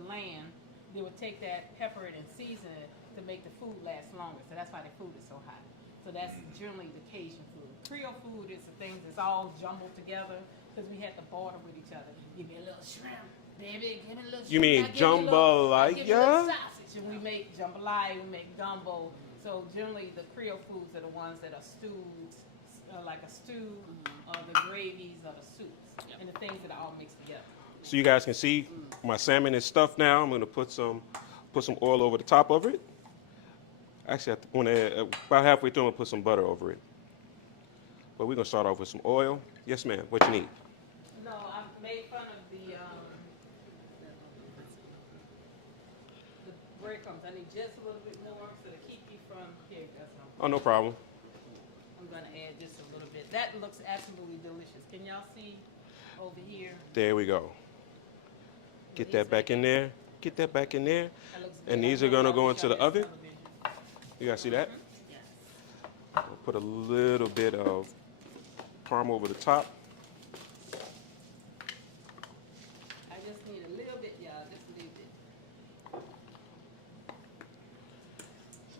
land, they would take that, pepper it, and season it to make the food last longer. So that's why the food is so hot. So that's generally the Cajun food. Creole food is the things that's all jumbled together because we had to barter with each other. Give me a little shrimp, baby. Give me a little shrimp. You mean I'll give you a little- I'll give you a little jambalaya? sausage. And we make jambalaya, we make gumbo. So generally the Creole foods are the ones that are stewed, like a stew, or the gravies, or the soups, and the things that are all mixed together. So you guys can see my salmon is stuffed now. I'm gonna put some oil over the top of it. Actually, when about halfway through, I'm gonna put some butter over it. But we're gonna start off with some oil. Yes, ma'am. What you need? No, I made fun of the breadcrumbs. I need just a little bit more so to keep you from here. That's all. Oh, no problem. I'm gonna add just a little bit. That looks absolutely delicious. Can y'all see over here? There we go. Get that back in there. Get that back in there. That looks And good. these I are know gonna y'all go wish into y'all the had oven. television. You guys see that? Yes. We'll put a little bit of parm over the top. I just need a little bit, y'all. Just a little bit.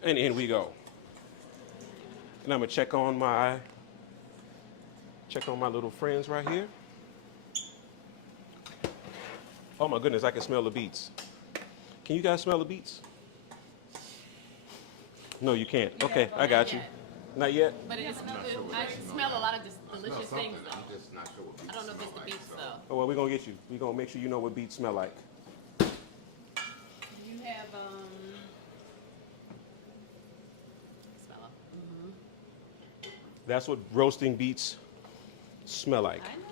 And in we go. And I'm gonna check on my little friends right here. Oh my goodness, I can smell the beets. Can you guys smell the beets? No, you can't. Okay, I got you. Not yet? But I smell a lot of delicious things though. I'm just not sure what I don't know if it's the beef though. Oh, well, we're gonna get you. We're gonna make sure you know what beets smell like. You have Smell them. That's what roasting beets smell like. I know.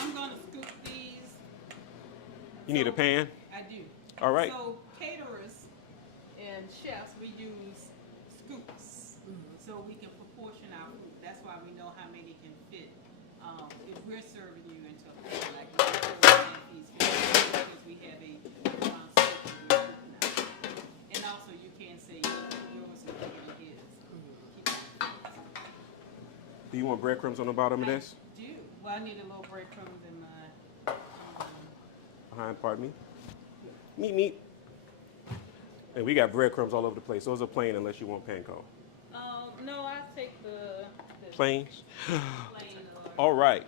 I'm gonna scoop these. You need a pan? I do. All right. So caterers and chefs, we use scoops, so we can proportion our food. That's why we know how many can fit. If we're serving you into a plate, like we're serving a piece, because we have a scoop that we're scooping out. And also, you can't say yours is bigger than his. Keep that. Do you want breadcrumbs on the bottom of this? I do. Well, I need a little breadcrumbs in my. Behind, pardon me. Meat, meat. And we got breadcrumbs all over the place. Those are plain unless you want panko. No, I take the Plains? plain. All right.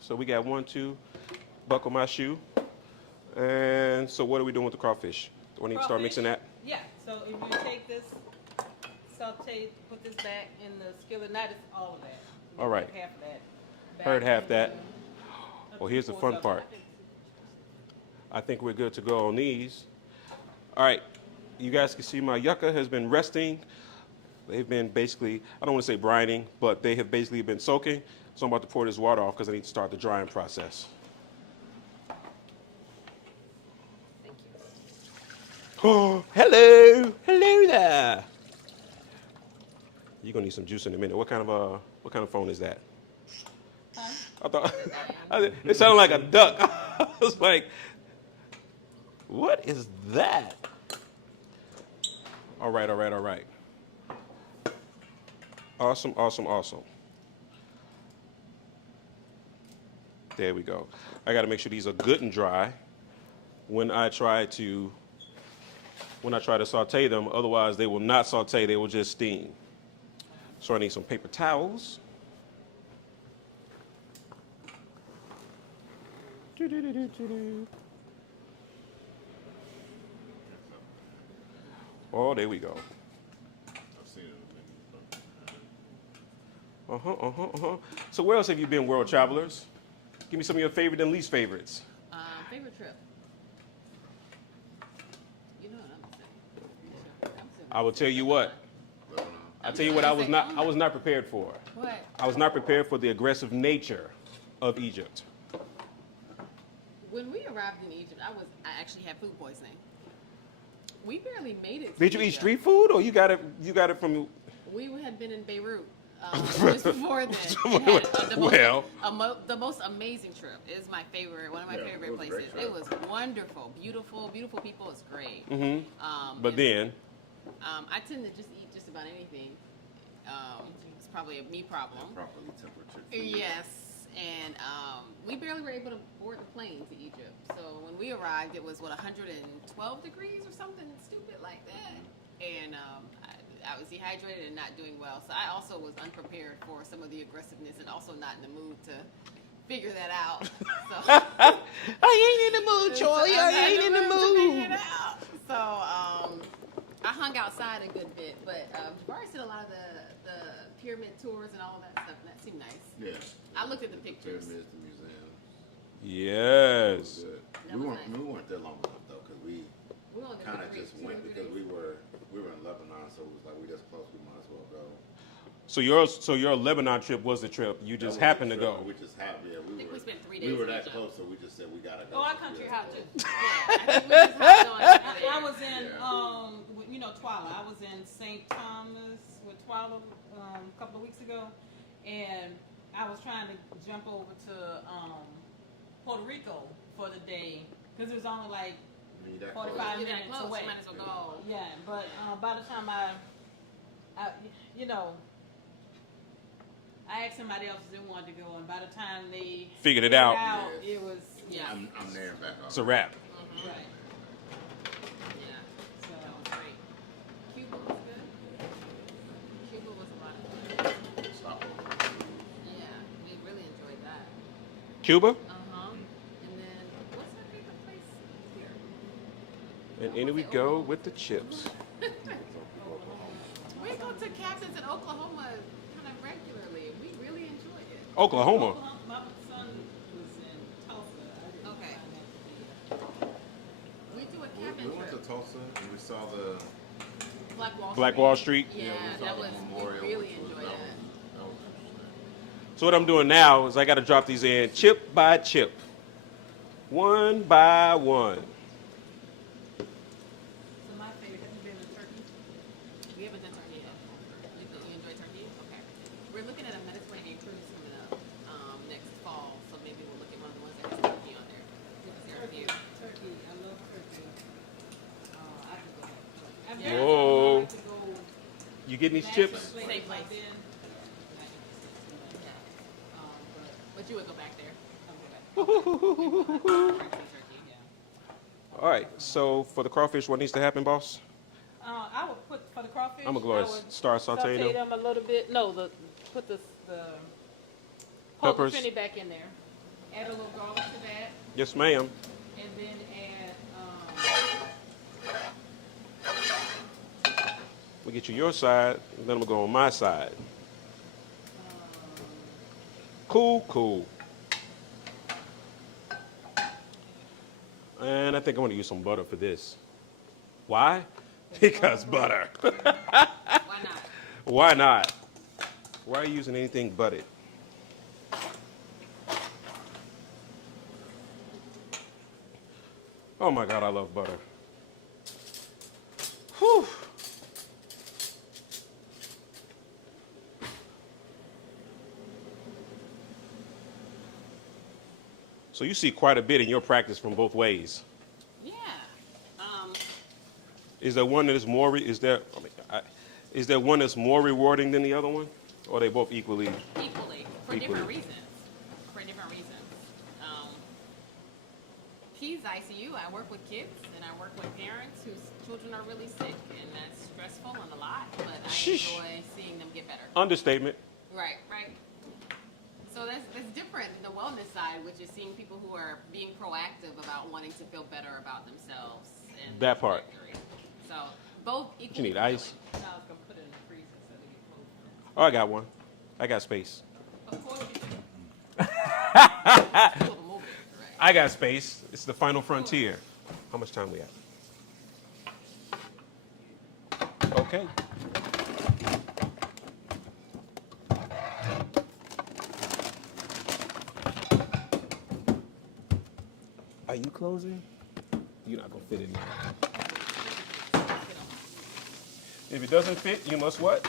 So we got 1, 2, buckle my shoe. And so what are we doing with the crawfish? Do I need to start mixing that? Yeah. So if you take this, saute, put this back in the skillet. Not all of that. All right. Half of that. back Heard half in that. the- Well, here's the three-fourths fun of part. it. I think we're good to go on these. All right, you guys can see my yucca has been resting. They've been basically, I don't want to say brining, but they have basically been soaking. So I'm about to pour this water off because I need to start the drying process. Thank you. Oh, hello, hello there. You're gonna need some juice in a minute. What kind of phone is that? Huh? I thought it sounded like a duck. I was like, what is that? All right, all right, all right. Awesome, awesome, awesome. There we go. I got to make sure these are good and dry when I try to saute them. Otherwise, they will not saute. They will just steam. So I need some paper towels. Oh, there we go. I've seen it. So where else have you been, world travelers? Give me some of your favorite and least favorites. Favorite trip? You know what I'm saying. I will tell you what. I tell you what. I was not prepared for. What? I was not prepared for the aggressive nature of Egypt. When we arrived in Egypt, I actually had food poisoning. We barely made it. Did you eat street food, or you got it from? We had been in Beirut just before then. The most amazing trip. It is my favorite, one of my favorite places. It was wonderful, beautiful, beautiful people. It's great. But then, I tend to just eat just about anything. It's probably a me problem. Properly temperature. Yes, and we barely were able to board the plane to Egypt. So when we arrived, it was 112 degrees or something stupid like that, and I was dehydrated and not doing well. So I also was unprepared for some of the aggressiveness, and also not in the mood to figure that out. So I ain't in the mood, Charlie. I ain't in the mood. So I hung outside a good bit, but Jabari said a lot of the pyramid tours and all of that stuff, and that seemed nice. Yeah. I looked at the pictures. Pyramids, the museums. Yes. We weren't there long enough though, because we only kind of did just went because we were in Lebanon, so it was like we just close. We might as well go. So your Lebanon trip was the trip. You just happened to go. We just happened. Yeah, I think we spent 3 days. We were in that Egypt. close, so we just said we gotta go. Oh, I come to your house too. Yeah, I think we just hopped on over there. I was in, Twala. I was in St. Thomas with Twala a couple of weeks ago, and I was trying to jump over to Puerto Rico for the day because it was only like 45 You're that minutes close, away. you might as well go. Yeah, but by the time I asked somebody else if they wanted to go, and by the time they Figured it out. it was I'm there and back. It's a wrap. right. Yeah, So. that was great. Cuba was good. Cuba was a lot of fun. Stop. Yeah, we really enjoyed that. Cuba. And then, what's our favorite place here? And in we go with the chips. We go to Captain's in Oklahoma kind of regularly. We really enjoyed it. Oklahoma. My son was in Tulsa. I didn't Okay. find that. We do a We cabin went to trip. Tulsa and we saw the Black Wall Street. Yeah, we saw that the was, memorial, we really which was- enjoyed that. That was interesting. So what I'm doing now is I got to drop these in chip by chip, one by one. So my favorite, have you been to Turkey? We haven't done turkey yet. You enjoy turkey? Okay. We're looking at a Mediterranean cruise coming up next fall, so maybe we'll look at one of the ones that has turkey on there. Their review. Turkey, I love turkey. I could go. I've Yeah. Whoa. like to go You getting these national chips? places Same like place. that. Not interested in that. But But you would go back there. I'll go back. Turkey, yeah. All right. So for the crawfish, what needs to happen, boss? I would put for the crawfish. I'm gonna go ahead and start sauteing saute them. them a little bit. No, put the Peppers. Penny back in there. Add a little garlic to that, Yes, ma'am. and then add. We'll get you your side, and then I'm gonna go on my side. Cool. And I think I want to use some butter for this. Why? Because butter. Why not? Why not? Why are you using anything but it? Oh my God, I love butter. Whew. So you see quite a bit in your practice from both ways. Yeah. Is there one that is more? Is there one that's more rewarding than the other one, or are they both equally? Equally. For Equally. different reasons. For different reasons. Peds ICU. I work with kids and I work with parents whose children are really sick, and that's stressful and a lot. But I enjoy seeing them get better. Understatement. Right, right. So that's different than the wellness side, which is seeing people who are being proactive about wanting to feel better about themselves. And That part. So both equally. What you need, ice? I was gonna put it in the freezer so they get cold. Oh, I got one. I got space. Of course you do. Two of them over there, right? I got space. It's the final frontier. How much time we have? Okay. Are you closing? You're not gonna fit in there. If it doesn't fit, you must what?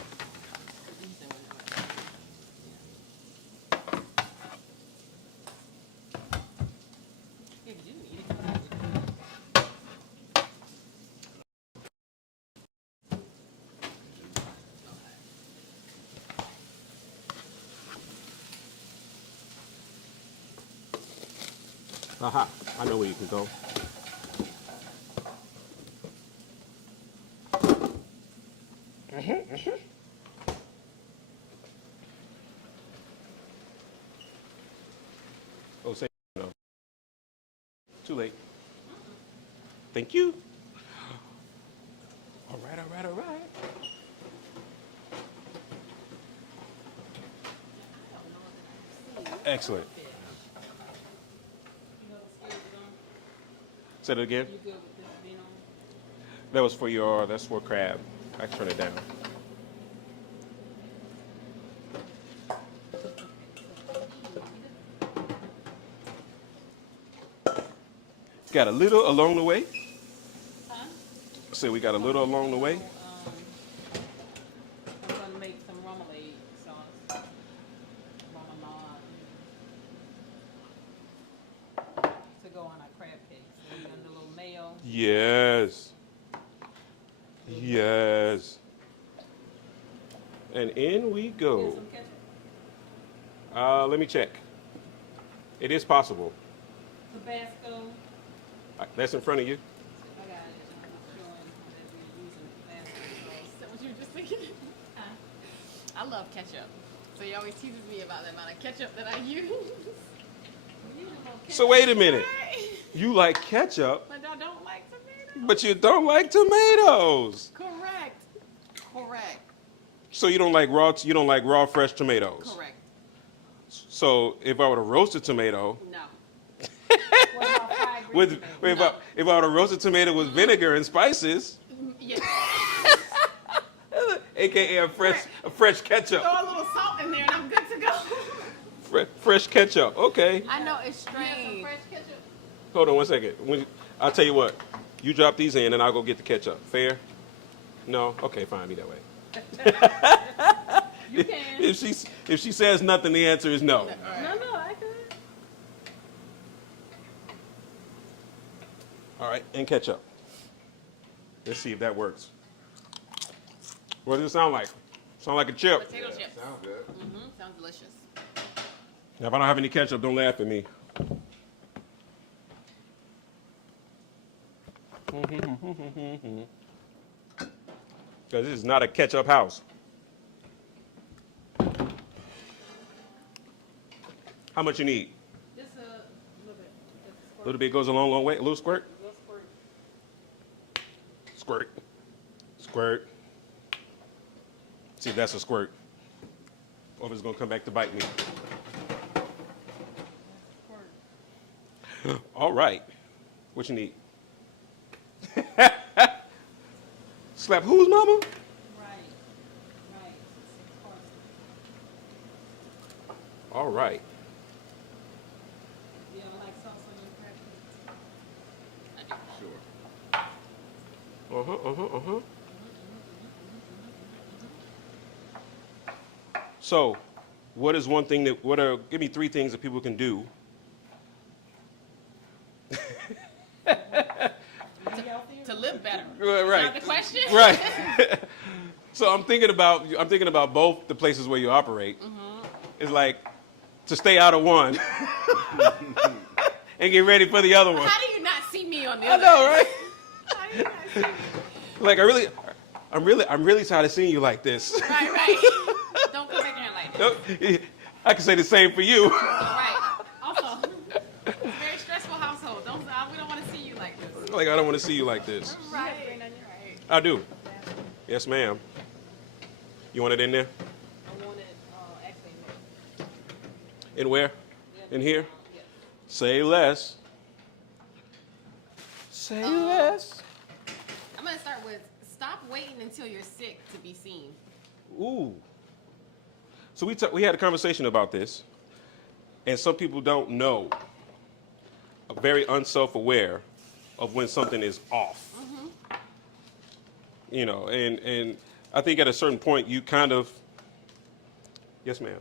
Aha, I know where you can go. Oh, say no. Too late. Thank you. All right, all right, all right. Excellent. Say it again. You good with this being on? That was for your, that's for crab. I can turn it down. Got a little along the way. Huh? So we got a little along the way. I'm gonna make some remoulade sauce. Remoulade. To go on our crab cakes. So we got a little mayo. Yes. Yes. And in we Get go. some ketchup. Let me check. It is possible. Tabasco. That's in front of you. I got it. I'm showing that we're using Tabasco sauce. Is that what you were just thinking? I love ketchup. So he always teases me about the amount of ketchup that I use. So wait a minute. You like ketchup, But I don't like tomatoes. but you don't like tomatoes. Correct. Correct. So you don't like raw fresh tomatoes. Correct. So if I were to roast a tomato, No. What about fried green with tomatoes? if I were to roast a tomato with vinegar and spices, Yes. aka a fresh ketchup, Throw a little salt in there and I'm good to go. fresh ketchup. Okay. I know it's You have some strange. fresh ketchup? Hold on one second. I'll tell you what. You drop these in, and I'll go get the ketchup. Fair? No? Okay, fine. Be that way. You can. If she says nothing, the answer is no. No, I can. All right, and ketchup. Let's see if that works. What does it sound like? Sound like a chip. Potato chips. Sounds good. Sounds delicious. Now, if I don't have any ketchup, don't laugh at me. Because this is not a ketchup house. How much you need? Just a little bit. Just a A little bit goes a long way. A little squirt? little squirt. Squirt. Squirt. See if that's a squirt. Or if it's going to come back to bite me. Squirt. All right. What you need? Slap whose mama? Right. Right. All right. You don't like sauce on your crab cakes? Sure. So, what is one thing that, give me 3 things that people can do. To live better. Right. Is that the question? Right. So I'm thinking about both the places where you operate. It's like to stay out of one. and get ready for the other one. How do you not see me on the I other know, end? right? How do you not see me? Like I'm really tired of seeing you like this. Right. Don't come back here like this. I can say the same for you. Right. Also, it's a very stressful household. We don't want to see you like this. Like I don't want to see you like this. Right. I do. Yes, ma'am. You want it in there? I want it actually In where? In here? Yes. Say less. Say less. I'm going to start with stop waiting until you're sick to be seen. Ooh. So we had a conversation about this, and some people don't know, are very unself-aware of when something is off. Mm-hmm. You know, and I think at a certain point you kind of. Yes, ma'am.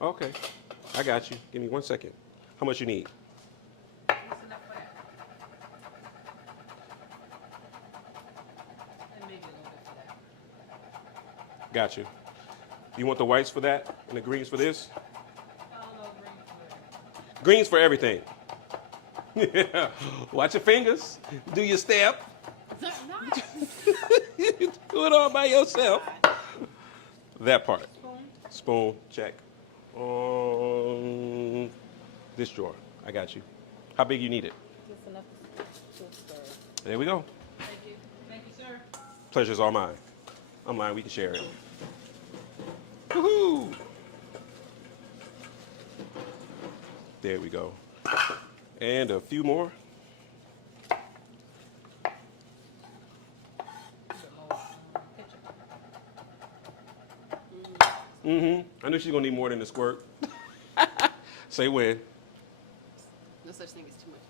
Okay, I got you. Give me 1 second. How much you need? Got you. You want the whites for that and the greens for this? Greens for everything. Watch your fingers. Do your step. Do it all by yourself. That part. Spoon, check. This drawer. I got you. How big you need it? Just enough to stir. There we go. Thank you. Thank you, sir. Pleasure's all mine. I'm lying. We can share it. Woohoo! There we go. And a few more. I knew she's gonna need more than the squirt. Say when. No such thing as too much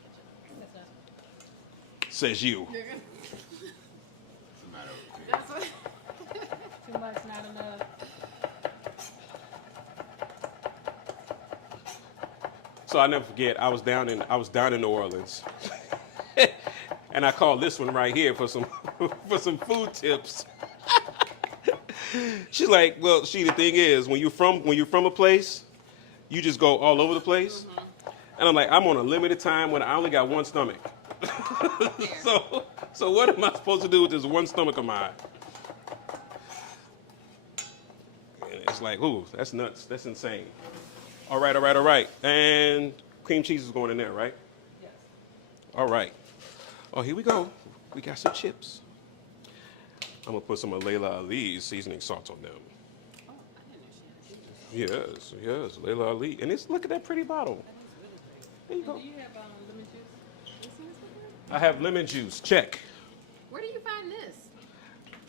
ketchup. Says you. It's a matter of opinion. That's what. Too much, not enough. So I never forget. I was down in New Orleans, and I called this one right here for some for some food tips. She's like, well, the thing is, when you're from a place, you just go all over the place. And I'm like, I'm on a limited time when I only got one stomach. So what am I supposed to do with this one stomach of mine? And it's like, ooh, that's nuts. That's insane. All right. And cream cheese is going in there, right? Yes. All right. Oh, here we go. We got some chips. I'm gonna put some of Layla Ali's seasoning salt on them. Oh, I didn't know she had a Yes, Layla Ali. And look at that pretty bottle. There you go. Do you have lemon juice? I have lemon juice. Check. Where do you find this?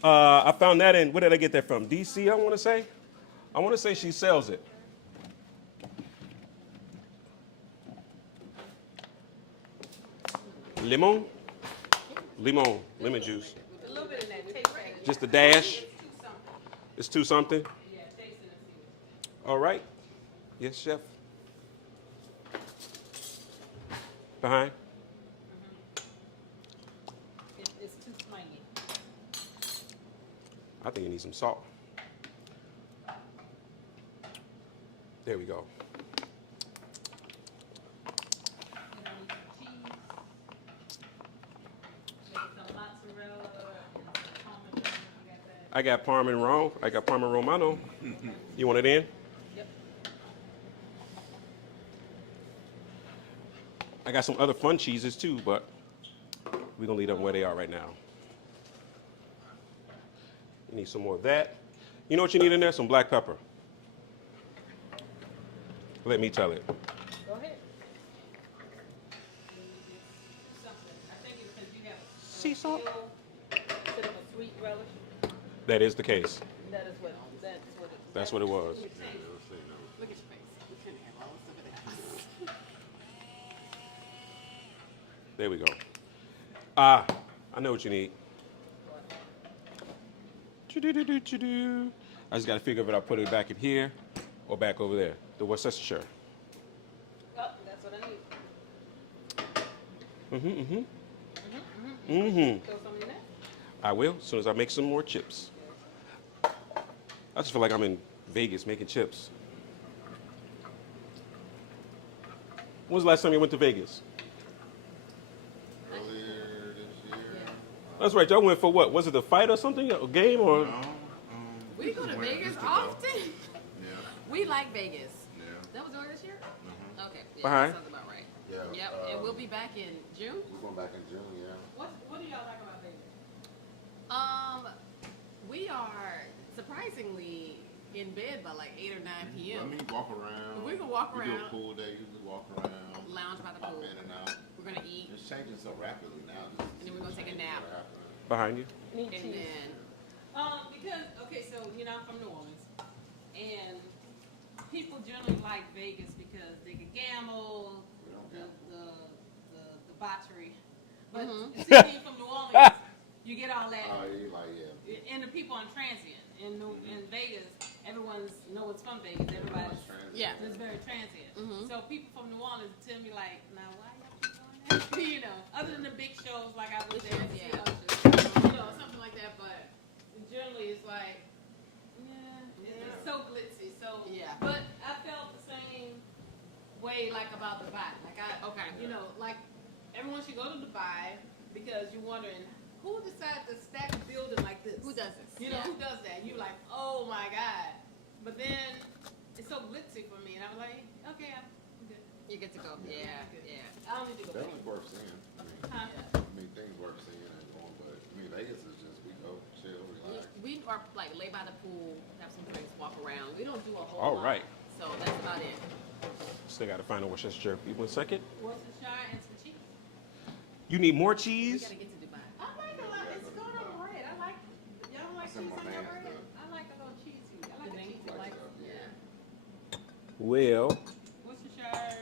I found that in, where did I get that from? DC, I want to say. I want to say she sells it. Lemon juice. A little bit of that taste. Just a dash. It's two something. Yeah, taste it and see. All right. Yes, chef. Behind. It's too twangy. I think you need some salt. There we go. You don't need some cheese. Maybe some mozzarella and some parmesan. You got that? I got Parma Romano. You want it in? Yep. I got some other fun cheeses too, but we're gonna leave them where they are right now. You need some more of that. You know what you need in there? Some black pepper. Let me tell it. Go ahead. Something. I think it's because you have Sea salt? instead of a sweet relish. That is the case. That is what. That's what it was. Look at your face. We couldn't have all this over there. There we go. I know what you need. I just got to figure if I put it back in here or back over there. The Worcestershire. Oh, that's what I need. Throw some in there. I will, as soon as I make some more chips. I just feel like I'm in Vegas making chips. When was the last time you went to Vegas? Earlier this year. That's right. Y'all went for what? Was it a fight or something? A game or? No, We just go to went Vegas just to go. often. Yeah. We like Vegas. Yeah. That was earlier this year? Mhm. Okay. Yeah, Behind. that sounds about right. Yeah. Yep. And we'll be back in June. We're going back in June. Yeah. What do y'all like about Vegas? We are surprisingly in bed by like 8 or 9 p.m. I mean, walk around. We can walk We do around. a pool day. Usually walk around. Lounge by the Pop pool. in and out. We're gonna eat, It's changing so rapidly now. and then we're gonna take a nap. Behind you. Need And then Because okay, so you know I'm from New Orleans, and people generally like Vegas because they can gamble, We don't the gamble. debauchery. But Mhm. see, being from New Orleans, you get all that. Oh, you like yeah. And the people on transient in Vegas, everyone's know it's from Vegas. Everybody's yeah. it's very transient. Mhm. So people from New Orleans tell me like, now why y'all keep doing that? You know, other than the big shows like I was there to see Yeah. Usher, you know, something like that. But generally, it's like, it's so glitzy. So Yeah. But I felt the same way like about Dubai. Like Okay. you know, like everyone should go to Dubai because you're wondering who decided to stack a building like this. Who does this? You know, Yeah. who does that? You're like, oh my God. But then it's so glitzy for me. And I'm like, okay, I'm good. You get to go. Yeah. Yeah. I don't need to go back. Definitely worth seeing. Huh? I mean, things worth seeing and going, but I mean, Vegas is just we go chill, relax. We are like lay by the pool, have some drinks, walk around. We don't do a whole All lot. right. So that's about it. Still got to find a Worcestershire. You want a second? Worcestershire and some cheese. You need more We cheese? gotta get to Dubai. I like a lot. It's good on bread. I like. Y'all don't like Some cheese of on my your man's bread? good. I like a little cheesy. I like a Like cheesy. Like Like stuff, Yeah. Well, Worcestershire.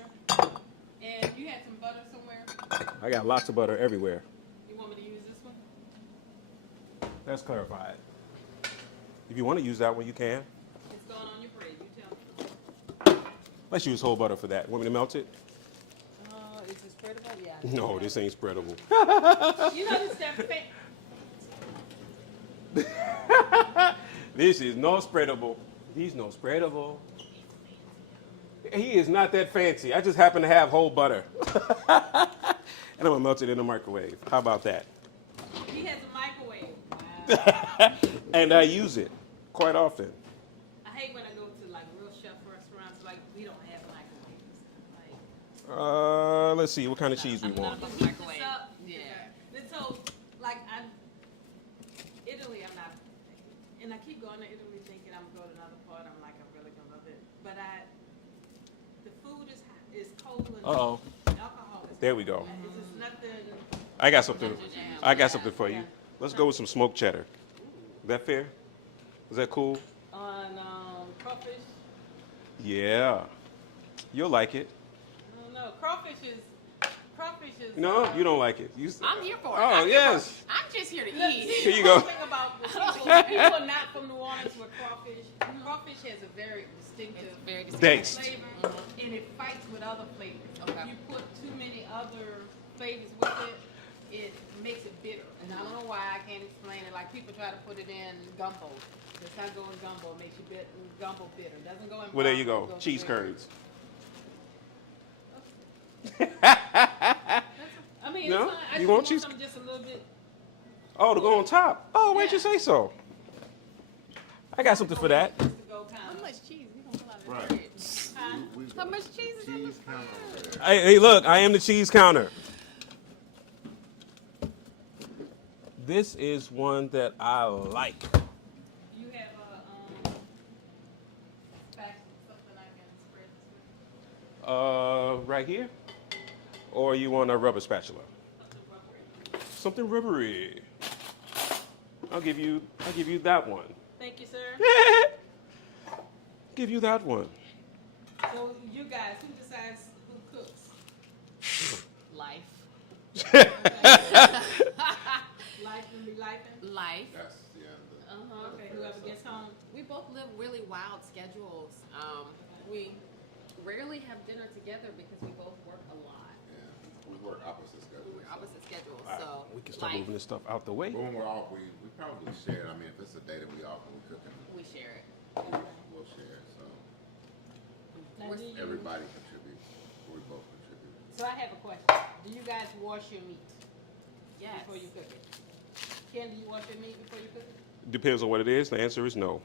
And you had some butter somewhere. I got lots of butter everywhere. You want me to use this one? That's clarified. If you want to use that one, you can. It's going on your bread. You tell me. Let's use whole butter for that. Want me to melt it? Is this spreadable? Yeah. No, this ain't spreadable. You know this that fake. This is no spreadable. He's no spreadable. He is not that fancy. I just happen to have whole butter. And I'm gonna melt it in the microwave. How about that? He has a microwave. Wow. And I use it quite often. I hate when I go to like real chef restaurants. Like we don't have microwaves. Like Let's see what kind of cheese we I'm want. not heat a this microwave. up. Yeah. And so like Italy, I'm not. And I keep going to Italy thinking I'm gonna go to another part. I'm like, I'm really gonna love it. But the food is cold and Uh-oh. alcohol is. There we go. It's just nothing. I got something. I got something for you. Yeah. Let's go with some smoked cheddar. Is that fair? Is that cool? On crawfish. Yeah. You'll like it. I don't know. Crawfish is. No, you don't like it. I'm here for it. Oh, I'm here yes. for it. I'm just here to Look, eat. see, Here you the go. thing about the people not from New Orleans with crawfish. Crawfish has a very distinctive It's very Taste. flavor, and it fights with other flavors. Okay. If you put too many other flavors with it, it makes it bitter. And I don't know why. I can't explain it. Like people try to put it in gumbo. It's not going gumbo. It makes you gumbo bitter. It doesn't go in. Well, there you broth, go. it goes Cheese bitter. curds. I mean, No? it's fine. I You just want cheese? something just a little bit. Oh, to go on top. Oh, why'd you Yeah. say so? I got something for that. Just to go kind How of. much cheese? We don't pull out of the Right. fridge. Huh? How much cheese is in the Cheese counter over there. Hey, look, I am the cheese counter. This is one that I like. You have a spatula, something I can spread this with. Right here? Or you want a rubber spatula? Something rubbery. Something rubbery. I'll give you that one. Thank you, sir. Give you that one. So you guys, who decides who cooks? Life. Life and be lifing? Life. That's Uh-huh. Okay, whoever gets home. We both live really wild schedules. We rarely have dinner together because we both work a lot. yeah. We work opposite schedules. We're opposite schedules, All right, so we can start life, moving this stuff out the way. But when we're off, we probably share. I mean, if it's a day that we off and we cooking, we share it. we'll share. So Now, do you- everybody contributes. Or we both contribute. So I have a question. Do you guys wash your meat Yes. before you cook it? Ken, do you wash your meat before you cook it? Depends on what it is. The answer is no.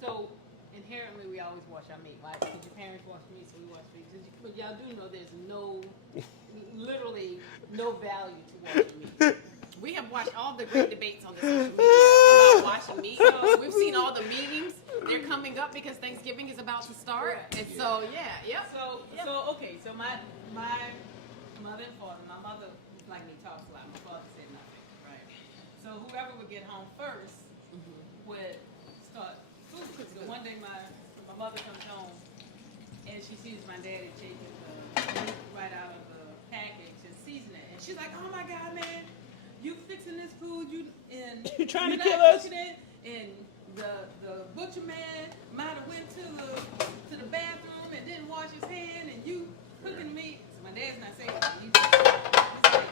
So inherently, we always wash our meat, right? Because your parents wash meat, so we wash meat. But y'all do know there's no, literally no value to washing meat. We have watched all the great debates on the social media about washing meat. So we've seen all the meetings. They're coming up because Thanksgiving is about to start. And so, yeah. So okay. So my mother and father. My mother, like me, talks a lot. My father said nothing. Right. So whoever would get home first would start food cooking. So one day my mother comes home and she sees my daddy taking the meat right out of the package and seasoning it. And she's like, "Oh my God, man, you fixing this food? You trying to not kill us?" cooking it?" And the butcher man might have went to the bathroom and didn't wash his hand, and you cooking meat. So my dad's not saying that. He's like,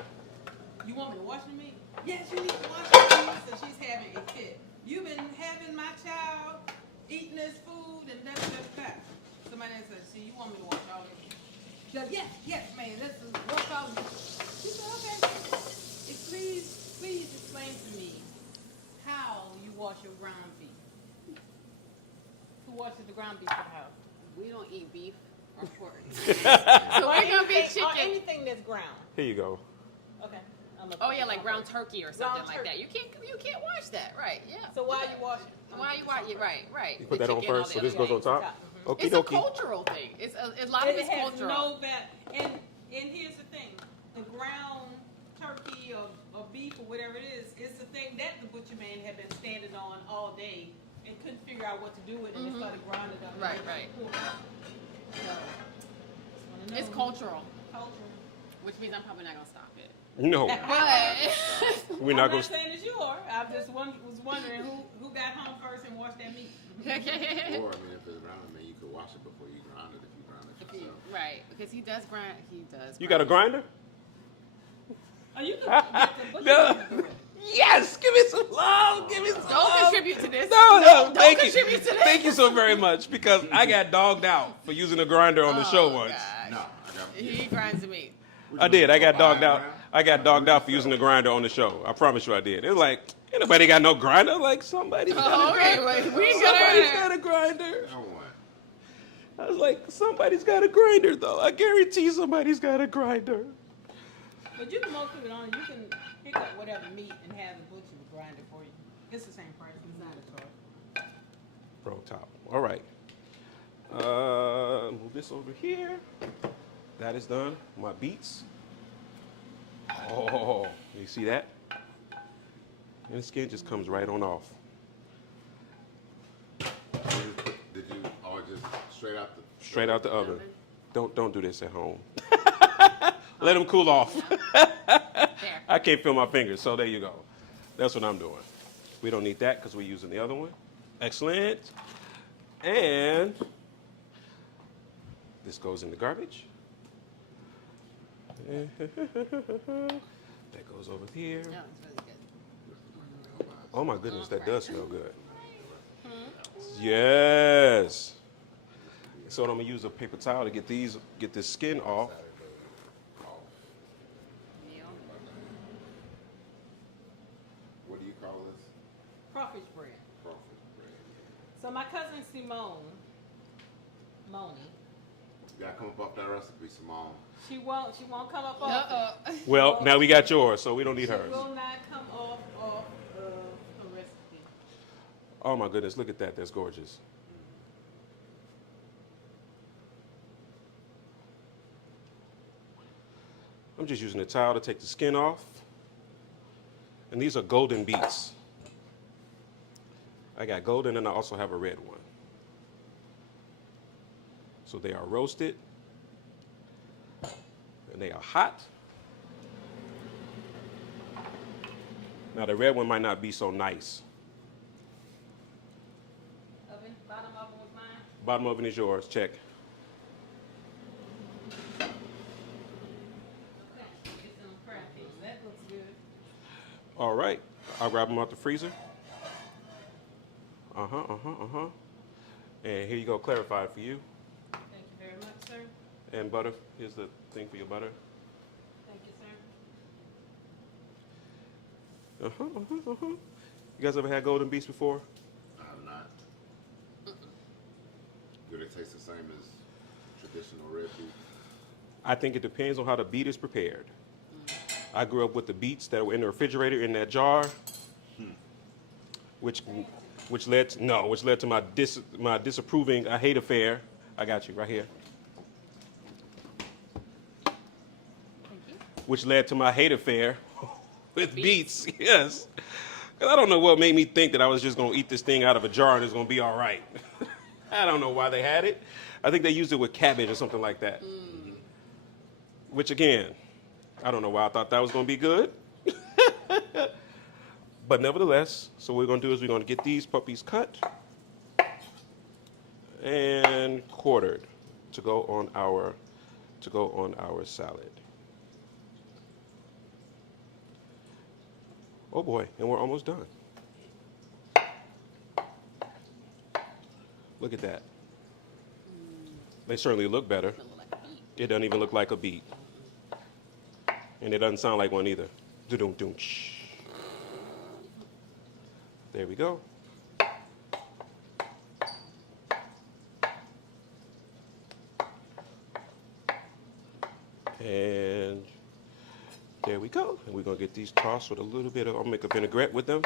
"You want me to wash the meat?" "Yes, you need to wash the meat." So she's having a fit. "You've been having my child eating this food and that's that." So my dad said, "See, you want me to wash all this?" She goes, yes, man, let's wash all of this." She said, "Okay. Please explain to me how you wash your ground beef." Who washes the ground beef at the house? We don't eat beef or pork. So we're going to be Or chicken. anything that's ground. Here you go. Okay. Oh, yeah, like ground turkey or something Ground like that. turkey. You can't wash that, right? Yeah. So why are you washing? Why you watch it? Right. You put The that on chicken, all first, the so this other goes on things. top. Okie It's a dokie. cultural thing. It's a lot of It it's has cultural. no value. And here's the thing: the ground turkey or beef or whatever it is the thing that the butcher man had been standing on all day and couldn't figure out what to do with it, and they started grinding it up. Right. So, just wanna know. It's cultural, Cultural. which means I'm probably not gonna stop it. No, But we're not I'm gonna. not saying it's yours. I just was wondering who got home first and washed that meat. Or, I mean, if it's ground, I mean, you could wash it before you grind it if you grind it yourself. right, because he does grind. He does. You got a grinder? Oh, you can get the butcher No. man to do it. Yes, give me some love. Give me some Don't love. contribute to this. No, Don't thank you. contribute to this. Thank you so very much because I got dogged out for using a grinder on the show once. God. No, I got He grinds the meat. I did. I got dogged out. I got dogged out for using the grinder on the show. I promise you I did. It was like, ain't nobody got no grinder. Like, somebody's got a Okay, grinder. wait, we Somebody's got got a grinder. No one. I was like, somebody's got a grinder, though. I guarantee somebody's got a grinder. But you can most of it on. You can pick up whatever meat and have the butcher grind it for you. It's the same price. It's not a charge. Bro, top. All right. Move this over here. That is done. My beets. Oh, you see that? And the skin just comes right on off. Did you, or just straight out the... Straight out the oven. Don't do this at home. Let them cool off. I can't feel my fingers, so there you go. That's what I'm doing. We don't need that because we're using the other one. Excellent. And this goes in the garbage. That goes over here. No, it's really good. Oh my goodness, that does smell good. Yes. So I'm gonna use a paper towel to get this skin off. Meal. What do you call this? Crawfish bread. Crawfish bread. So my cousin Moni, You gotta come up off that recipe, Simone. she won't come up off. Uh-oh. Well, now we got yours, so we don't need She hers. will not come off her recipe. Oh my goodness, look at that. That's gorgeous. I'm just using a towel to take the skin off. And these are golden beets. I got golden and I also have a red one. So they are roasted. And they are hot. Now the red one might not be so nice. Oven, bottom oven was mine. Bottom oven is yours. Check. Okay, get some crab cakes. That looks good. All right. I'll grab them out the freezer. And here you go, clarified for you. Thank you very much, sir. And butter. Here's the thing for your butter. Thank you, sir. You guys ever had golden beets before? I have not. Do they taste the same as traditional red beet? I think it depends on how the beet is prepared. I grew up with the beets that were in the refrigerator in that jar, which led to my disapproving a hate affair. I got you right here. Thank you. Which led to my hate affair with beets. Yes. 'Cause I don't know what made me think that I was just gonna eat this thing out of a jar and it's gonna be all right. I don't know why they had it. I think they used it with cabbage or something like that. Which again, I don't know why I thought that was gonna be good. But nevertheless, so what we're gonna do is we're gonna get these puppies cut and quartered to go on our salad. Oh boy, and we're almost done. Look at that. They certainly look better. Doesn't look like a beet. It doesn't even look like a beet. And it doesn't sound like one either. Do-dum-dum. There we go. And there we go. And we're going to get these tossed with a little bit of, I'll make a vinaigrette with them.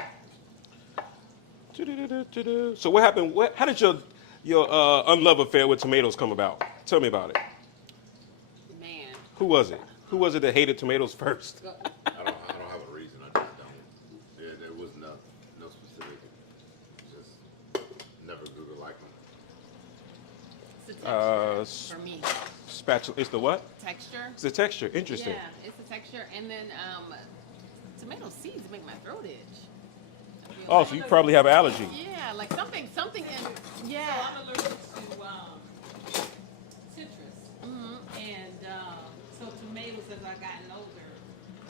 So what happened? How did your unlove affair with tomatoes come about? Tell me about it. Man. Who was it? Who was it that hated tomatoes first? I don't have a reason. I just don't. There was no specific. Just never grew to like them. It's the texture for me. Spatula. It's the what? Texture. It's the texture. Interesting. Yeah, it's the texture, and then tomato seeds make my throat itch. Oh, so you probably have an allergy. Yeah, like something in. So Yeah. I'm allergic to citrus, and so tomatoes, as I gotten older,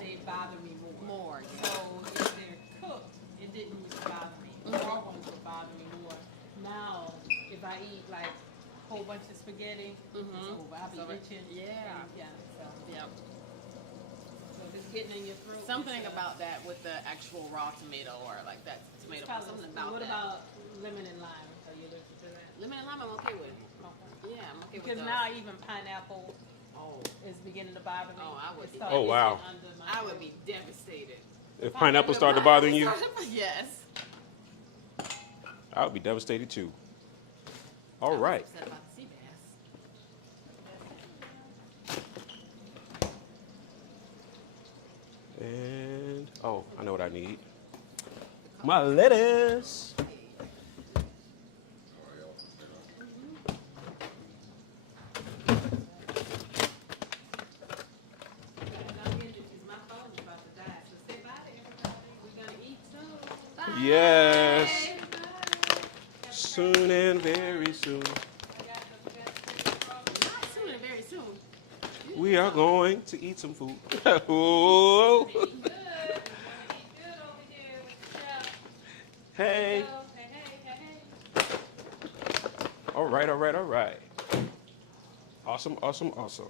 they bother me more. More. Yeah. So if they're cooked, it didn't used to bother me. Raw ones would bother me more. Now, if I eat like a whole bunch of spaghetti, it's over. I'll be So itching. yeah. And, yeah. So, Yep. so if it's getting in your throat. Something it's, about that with the actual raw tomato or like that tomato. Something about what that. about lemon and lime? Are you allergic to that? Lemon and lime? I'm okay with. Okay. Yeah, I'm okay Because with those. now even pineapple Oh, is beginning to bother me. Oh, I would It's be- starting Oh, to wow. get under my I would throat. be devastated. If pineapple started bothering you, Yes. I would be devastated too. All right. I'm upset about the sea bass. And, oh, I know what I need. My lettuce. Yes. Soon and very soon, Not soon and very soon. we are going to eat some food. Oh. Hey. All right, all right, all right. Awesome, awesome, awesome.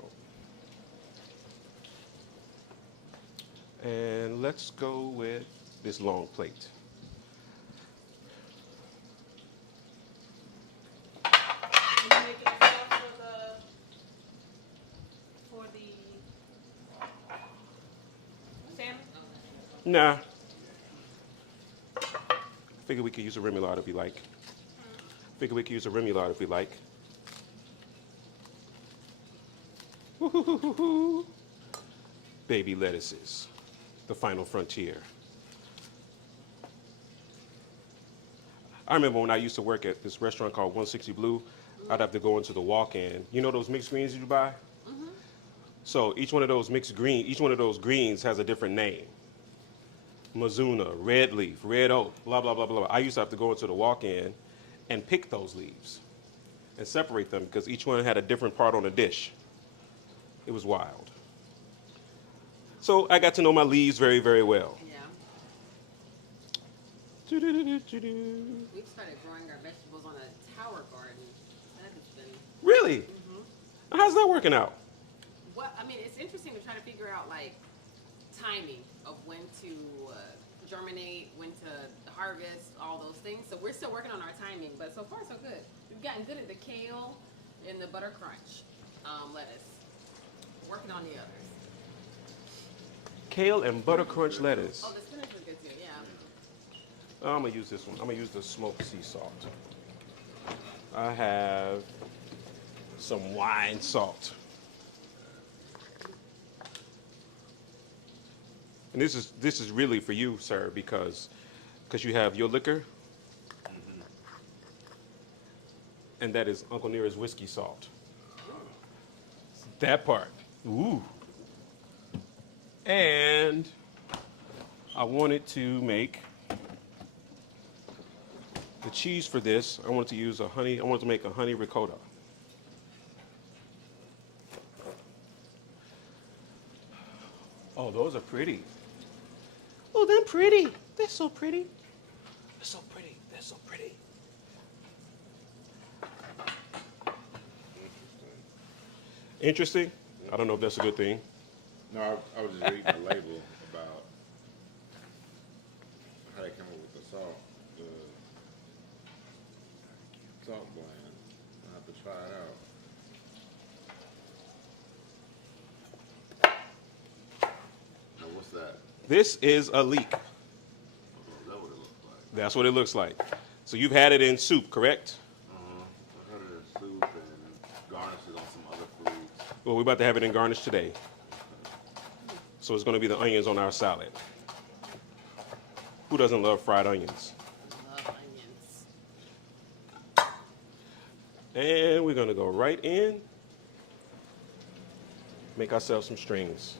And let's go with this long plate. Nah. Figure we could use a remoulade if we like. Figure we could use a remoulade if we like. Woo-hoo-hoo-hoo-hoo. Baby lettuces, the final frontier. I remember when I used to work at this restaurant called 160 Blue, I'd have to go into the walk-in. You know those mixed greens you buy? So each one of those greens has a different name. Mizuna, red leaf, red oak, blah, blah, blah, blah. I used to have to go into the walk-in and pick those leaves and separate them because each one had a different part on the dish. It was wild. So I got to know my leaves very, very well. Yeah. Doo-doo-doo-doo-doo. We've started growing our vegetables on a tower garden. That has been. Really? How's that working out? Well, I mean, it's interesting to try to figure out like timing of when to germinate, when to harvest, all those things. So we're still working on our timing, but so far so good. We've gotten good at the kale and the butter crunch lettuce. Working on the others. Kale and butter crunch lettuce. Oh, the spinach was good too. Yeah. I'm gonna use this one. I'm gonna use the smoked sea salt. I have some wine salt. And this is really for you, sir, because you have your liquor, and that is Uncle Nearest whiskey salt. That part. Ooh. And I wanted to make the cheese for this. I wanted to use I wanted to make a honey ricotta. Oh, those are pretty. Oh, they're pretty. They're so pretty. They're so pretty. They're so pretty. Interesting? I don't know if that's a good thing. No, I was just reading the label about how they come up with the salt, the salt blend. I have to try it out. Now, what's that? This is a leek. Oh, is that what it looks like? That's what it looks like. So you've had it in soup, correct? I had it in soup and garnished it on some other foods. Well, we're about to have it in garnish today. So it's going to be the onions on our salad. Who doesn't love fried onions? Love onions. And we're going to go right in. Make ourselves some strings.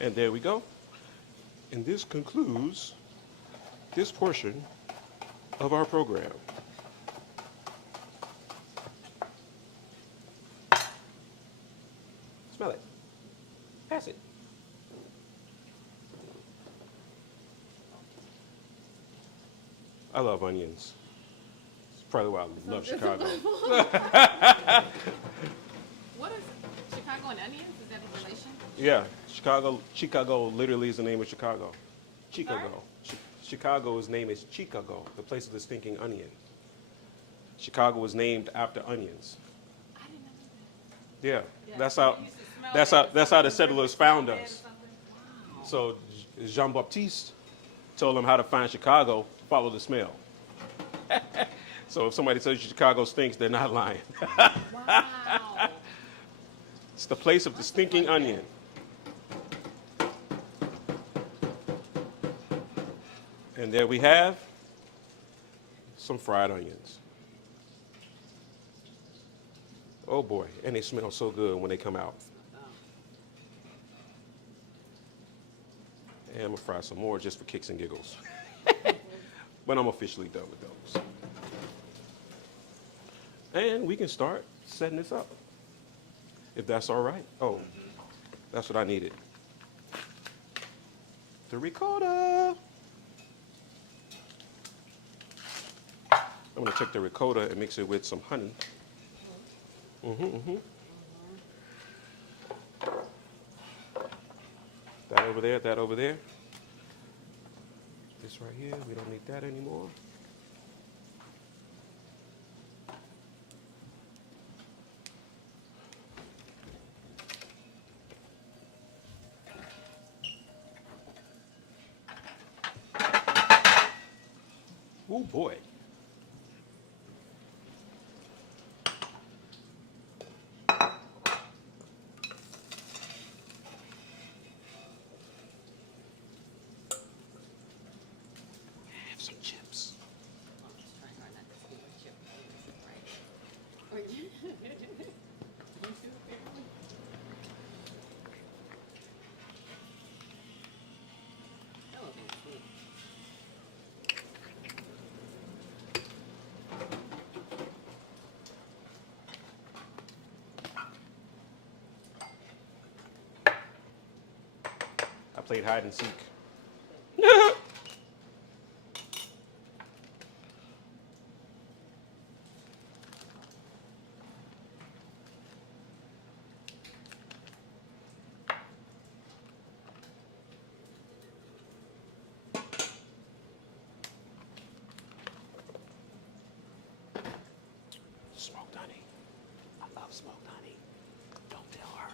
And there we go. And this concludes this portion of our program. Smell it. Pass it. I love onions. It's probably why I love Chicago. What is Chicago and onions? Is that a relation? Yeah, Chicago literally is the name of Chicago. Chicago. Chicago's name is Chicago, the place of the stinking onion. Chicago was named after onions. I didn't know Yeah, Yeah, that's you how used to smell that's that. how that's how the settlers found Bad or us. something. that. So Jean Baptiste told them how to find Chicago, follow the smell. So if somebody tells you Chicago stinks, they're not lying. Wow. It's the place of the stinking onion. And there we have some fried onions. Oh boy, and they smell so good when they come out. And I'm gonna fry some more just for kicks and giggles. But I'm officially done with those. And we can start setting this up, if that's all right. Oh, that's what I needed. The ricotta. I'm gonna take the ricotta and mix it with some honey. That over there, that over there. This right here, we don't need that anymore. Oh boy. Have some chips. I'm just trying hard not to see what chip right. You too, apparently. That would be sweet. played hide and seek. Smoked honey. I love smoked honey. Don't tell her.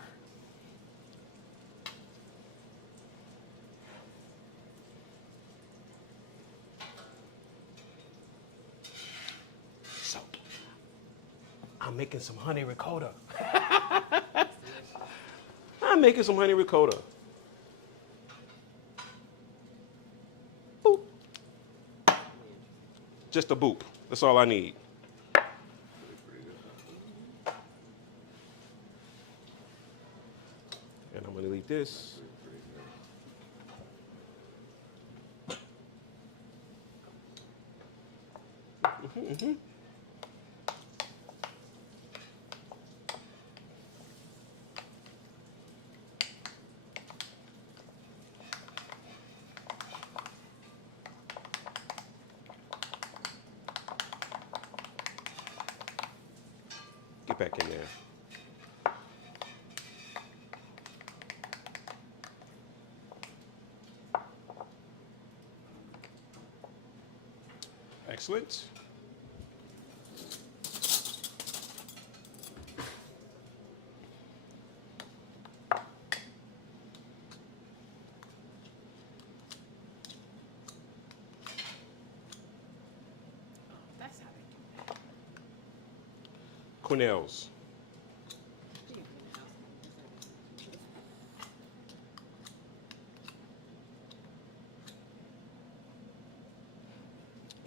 So, I'm making some honey ricotta. I'm making some honey ricotta. Boop. Just a boop. That's all I need. And I'm going to leave this. Get back in there. Excellent. That's how they do Quenelles.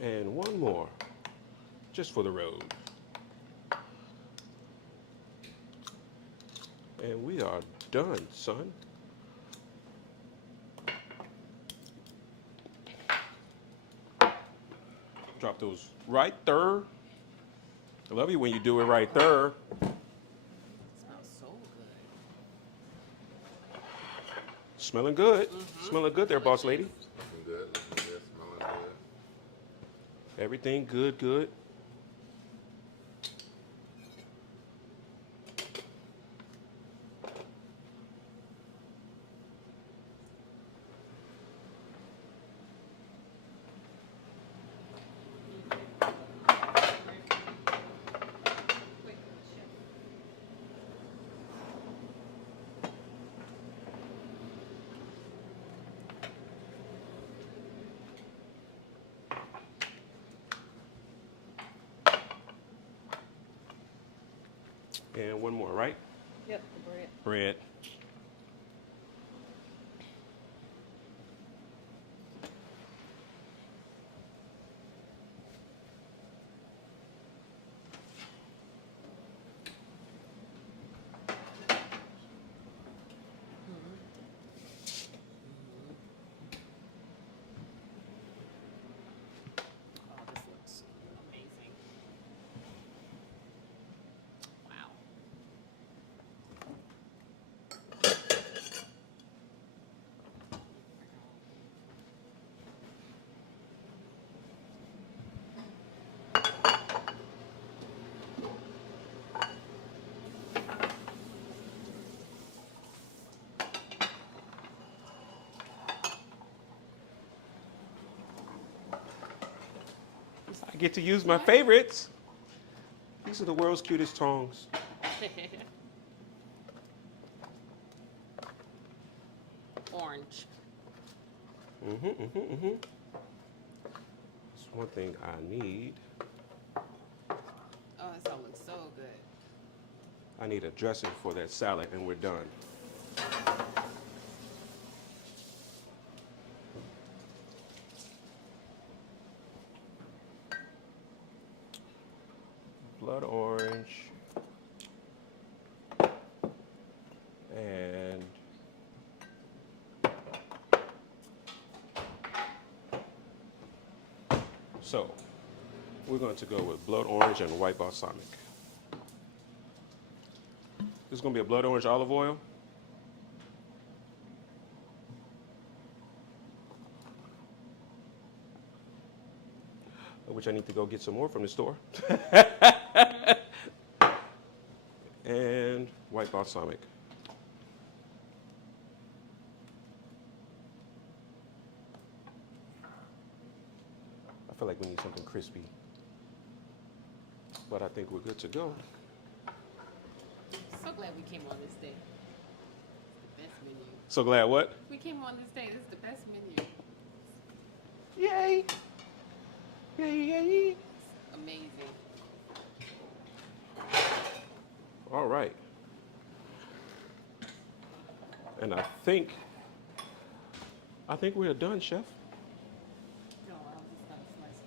And one more, just for the road. And we are done, son. Drop those right there. I love you when you do it right there. It smells so good. Smelling good. Smelling good there, boss lady. Looking good, smelling good. Everything good, good. And one more, right? Yep, the bread. Bread. Oh, this looks amazing. Wow. I get to use my favorites. These are the world's cutest tongs. Orange. That's one thing I need. Oh, this all looks so good. I need a dressing for that salad, and we're done. Blood orange. And so we're going to go with blood orange and white balsamic. This is going to be a blood orange olive oil. which I need to go get some more from the store. And white balsamic. I feel like we need something crispy, but I think we're good to go. So glad we came on this day. It's the best menu. So glad what? We came on this day. This is the best menu. Yay! Yay, yay! Amazing. All right. And I think we're done, Chef. No, I was just gonna slice it.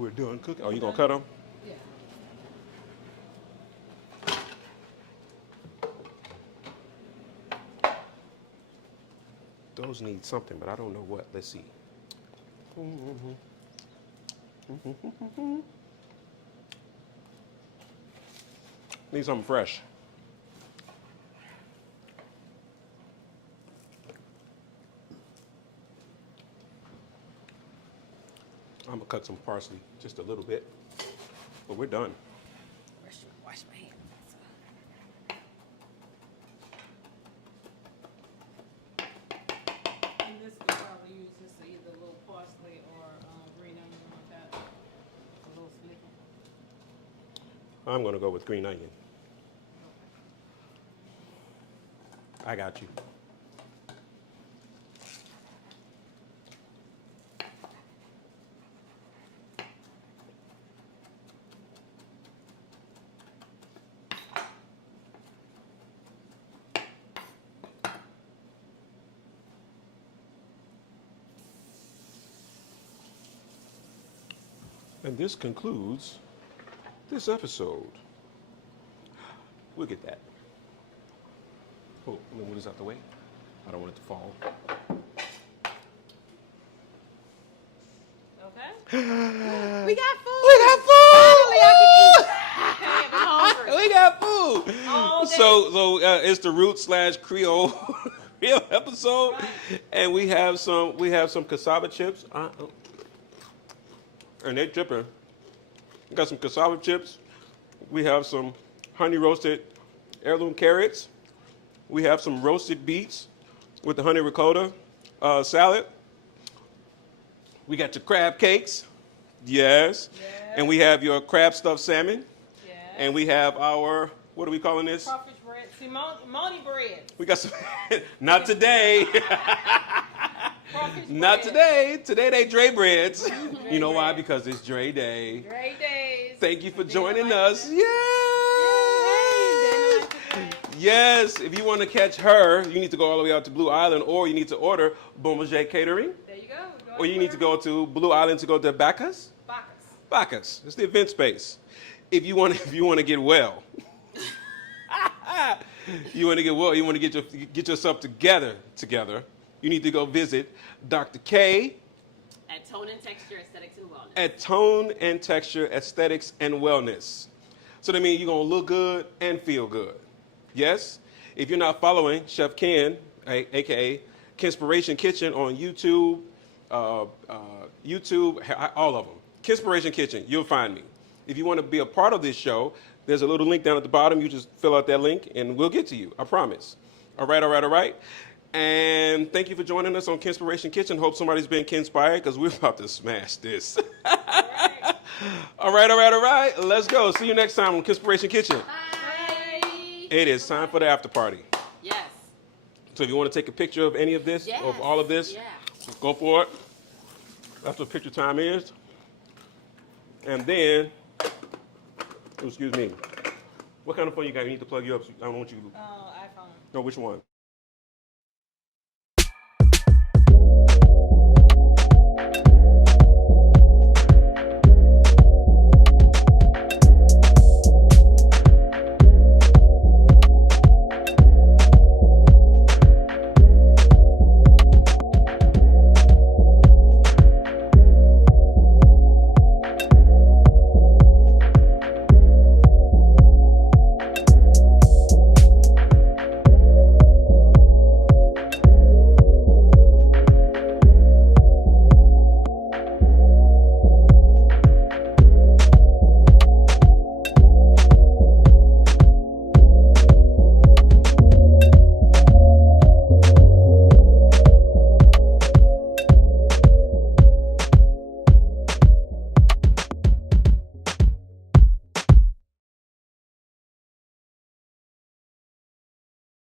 We're done cooking. Oh, you gonna cut them? Yeah. Those need something, but I don't know what. Let's see. Need something fresh. I'm gonna cut some parsley, just a little bit, but we're done. Wash my hands. And this will probably use just either a little parsley or green onion like that. A little snippet. I'm gonna go with green onion. I got you. And this concludes this episode. We'll get that. Oh, let me move this out the way. I don't want it to fall. Okay. We got food. We got Finally, I food! can eat. I'm hungry. We got food. All day. So it's the root/Creole Creole episode, Right. and we have some cassava chips, and they're dripping. We got some cassava chips. We have some honey roasted heirloom carrots. We have some roasted beets with the honey ricotta salad. We got your crab cakes, yes, and we have your crab stuffed salmon, Yeah. and we have our, what are we calling this? Crawfish bread. Simone bread. We got some, not today. Crawfish Not bread. today. Today they Dre breads. Dre You know why? bread. Because it's Dre Day. Great days. Thank you for Dinner joining like us. this. Yay! Yay, dinner like this. Yes, if you want to catch her, you need to go all the way out to Blue Island, or you need to order Beaumager Catering, There you go. or you need to go to Blue Island to go to Bacchus. Bacchus. Bacchus. It's the event space. If you want to get well, you want to get well, you want to get yourself together. You need to go visit Dr. K At Tone and Texture Aesthetics and Wellness. at Tone and Texture Aesthetics and Wellness. So that means you're going to look good and feel good. Yes? If you're not following Chef Ken, a.k.a. Kinspiration Kitchen on YouTube, all of them. Kinspiration Kitchen, you'll find me. If you want to be a part of this show, there's a little link down at the bottom. You just fill out that link and we'll get to you. I promise. All right. And thank you for joining us on Kinspiration Kitchen. Hope somebody's been kinspired because we're about to smash this. All right. Let's go. See you next time on Kinspiration Kitchen. Bye. It is time for the after party. Yes. So if you want to take a picture of any of this, Yes. of all of this, Yeah. go for it. That's what picture time is. And then, excuse me, what kind of phone you got? You need to plug you up. I don't want you. iPhone. No, which one?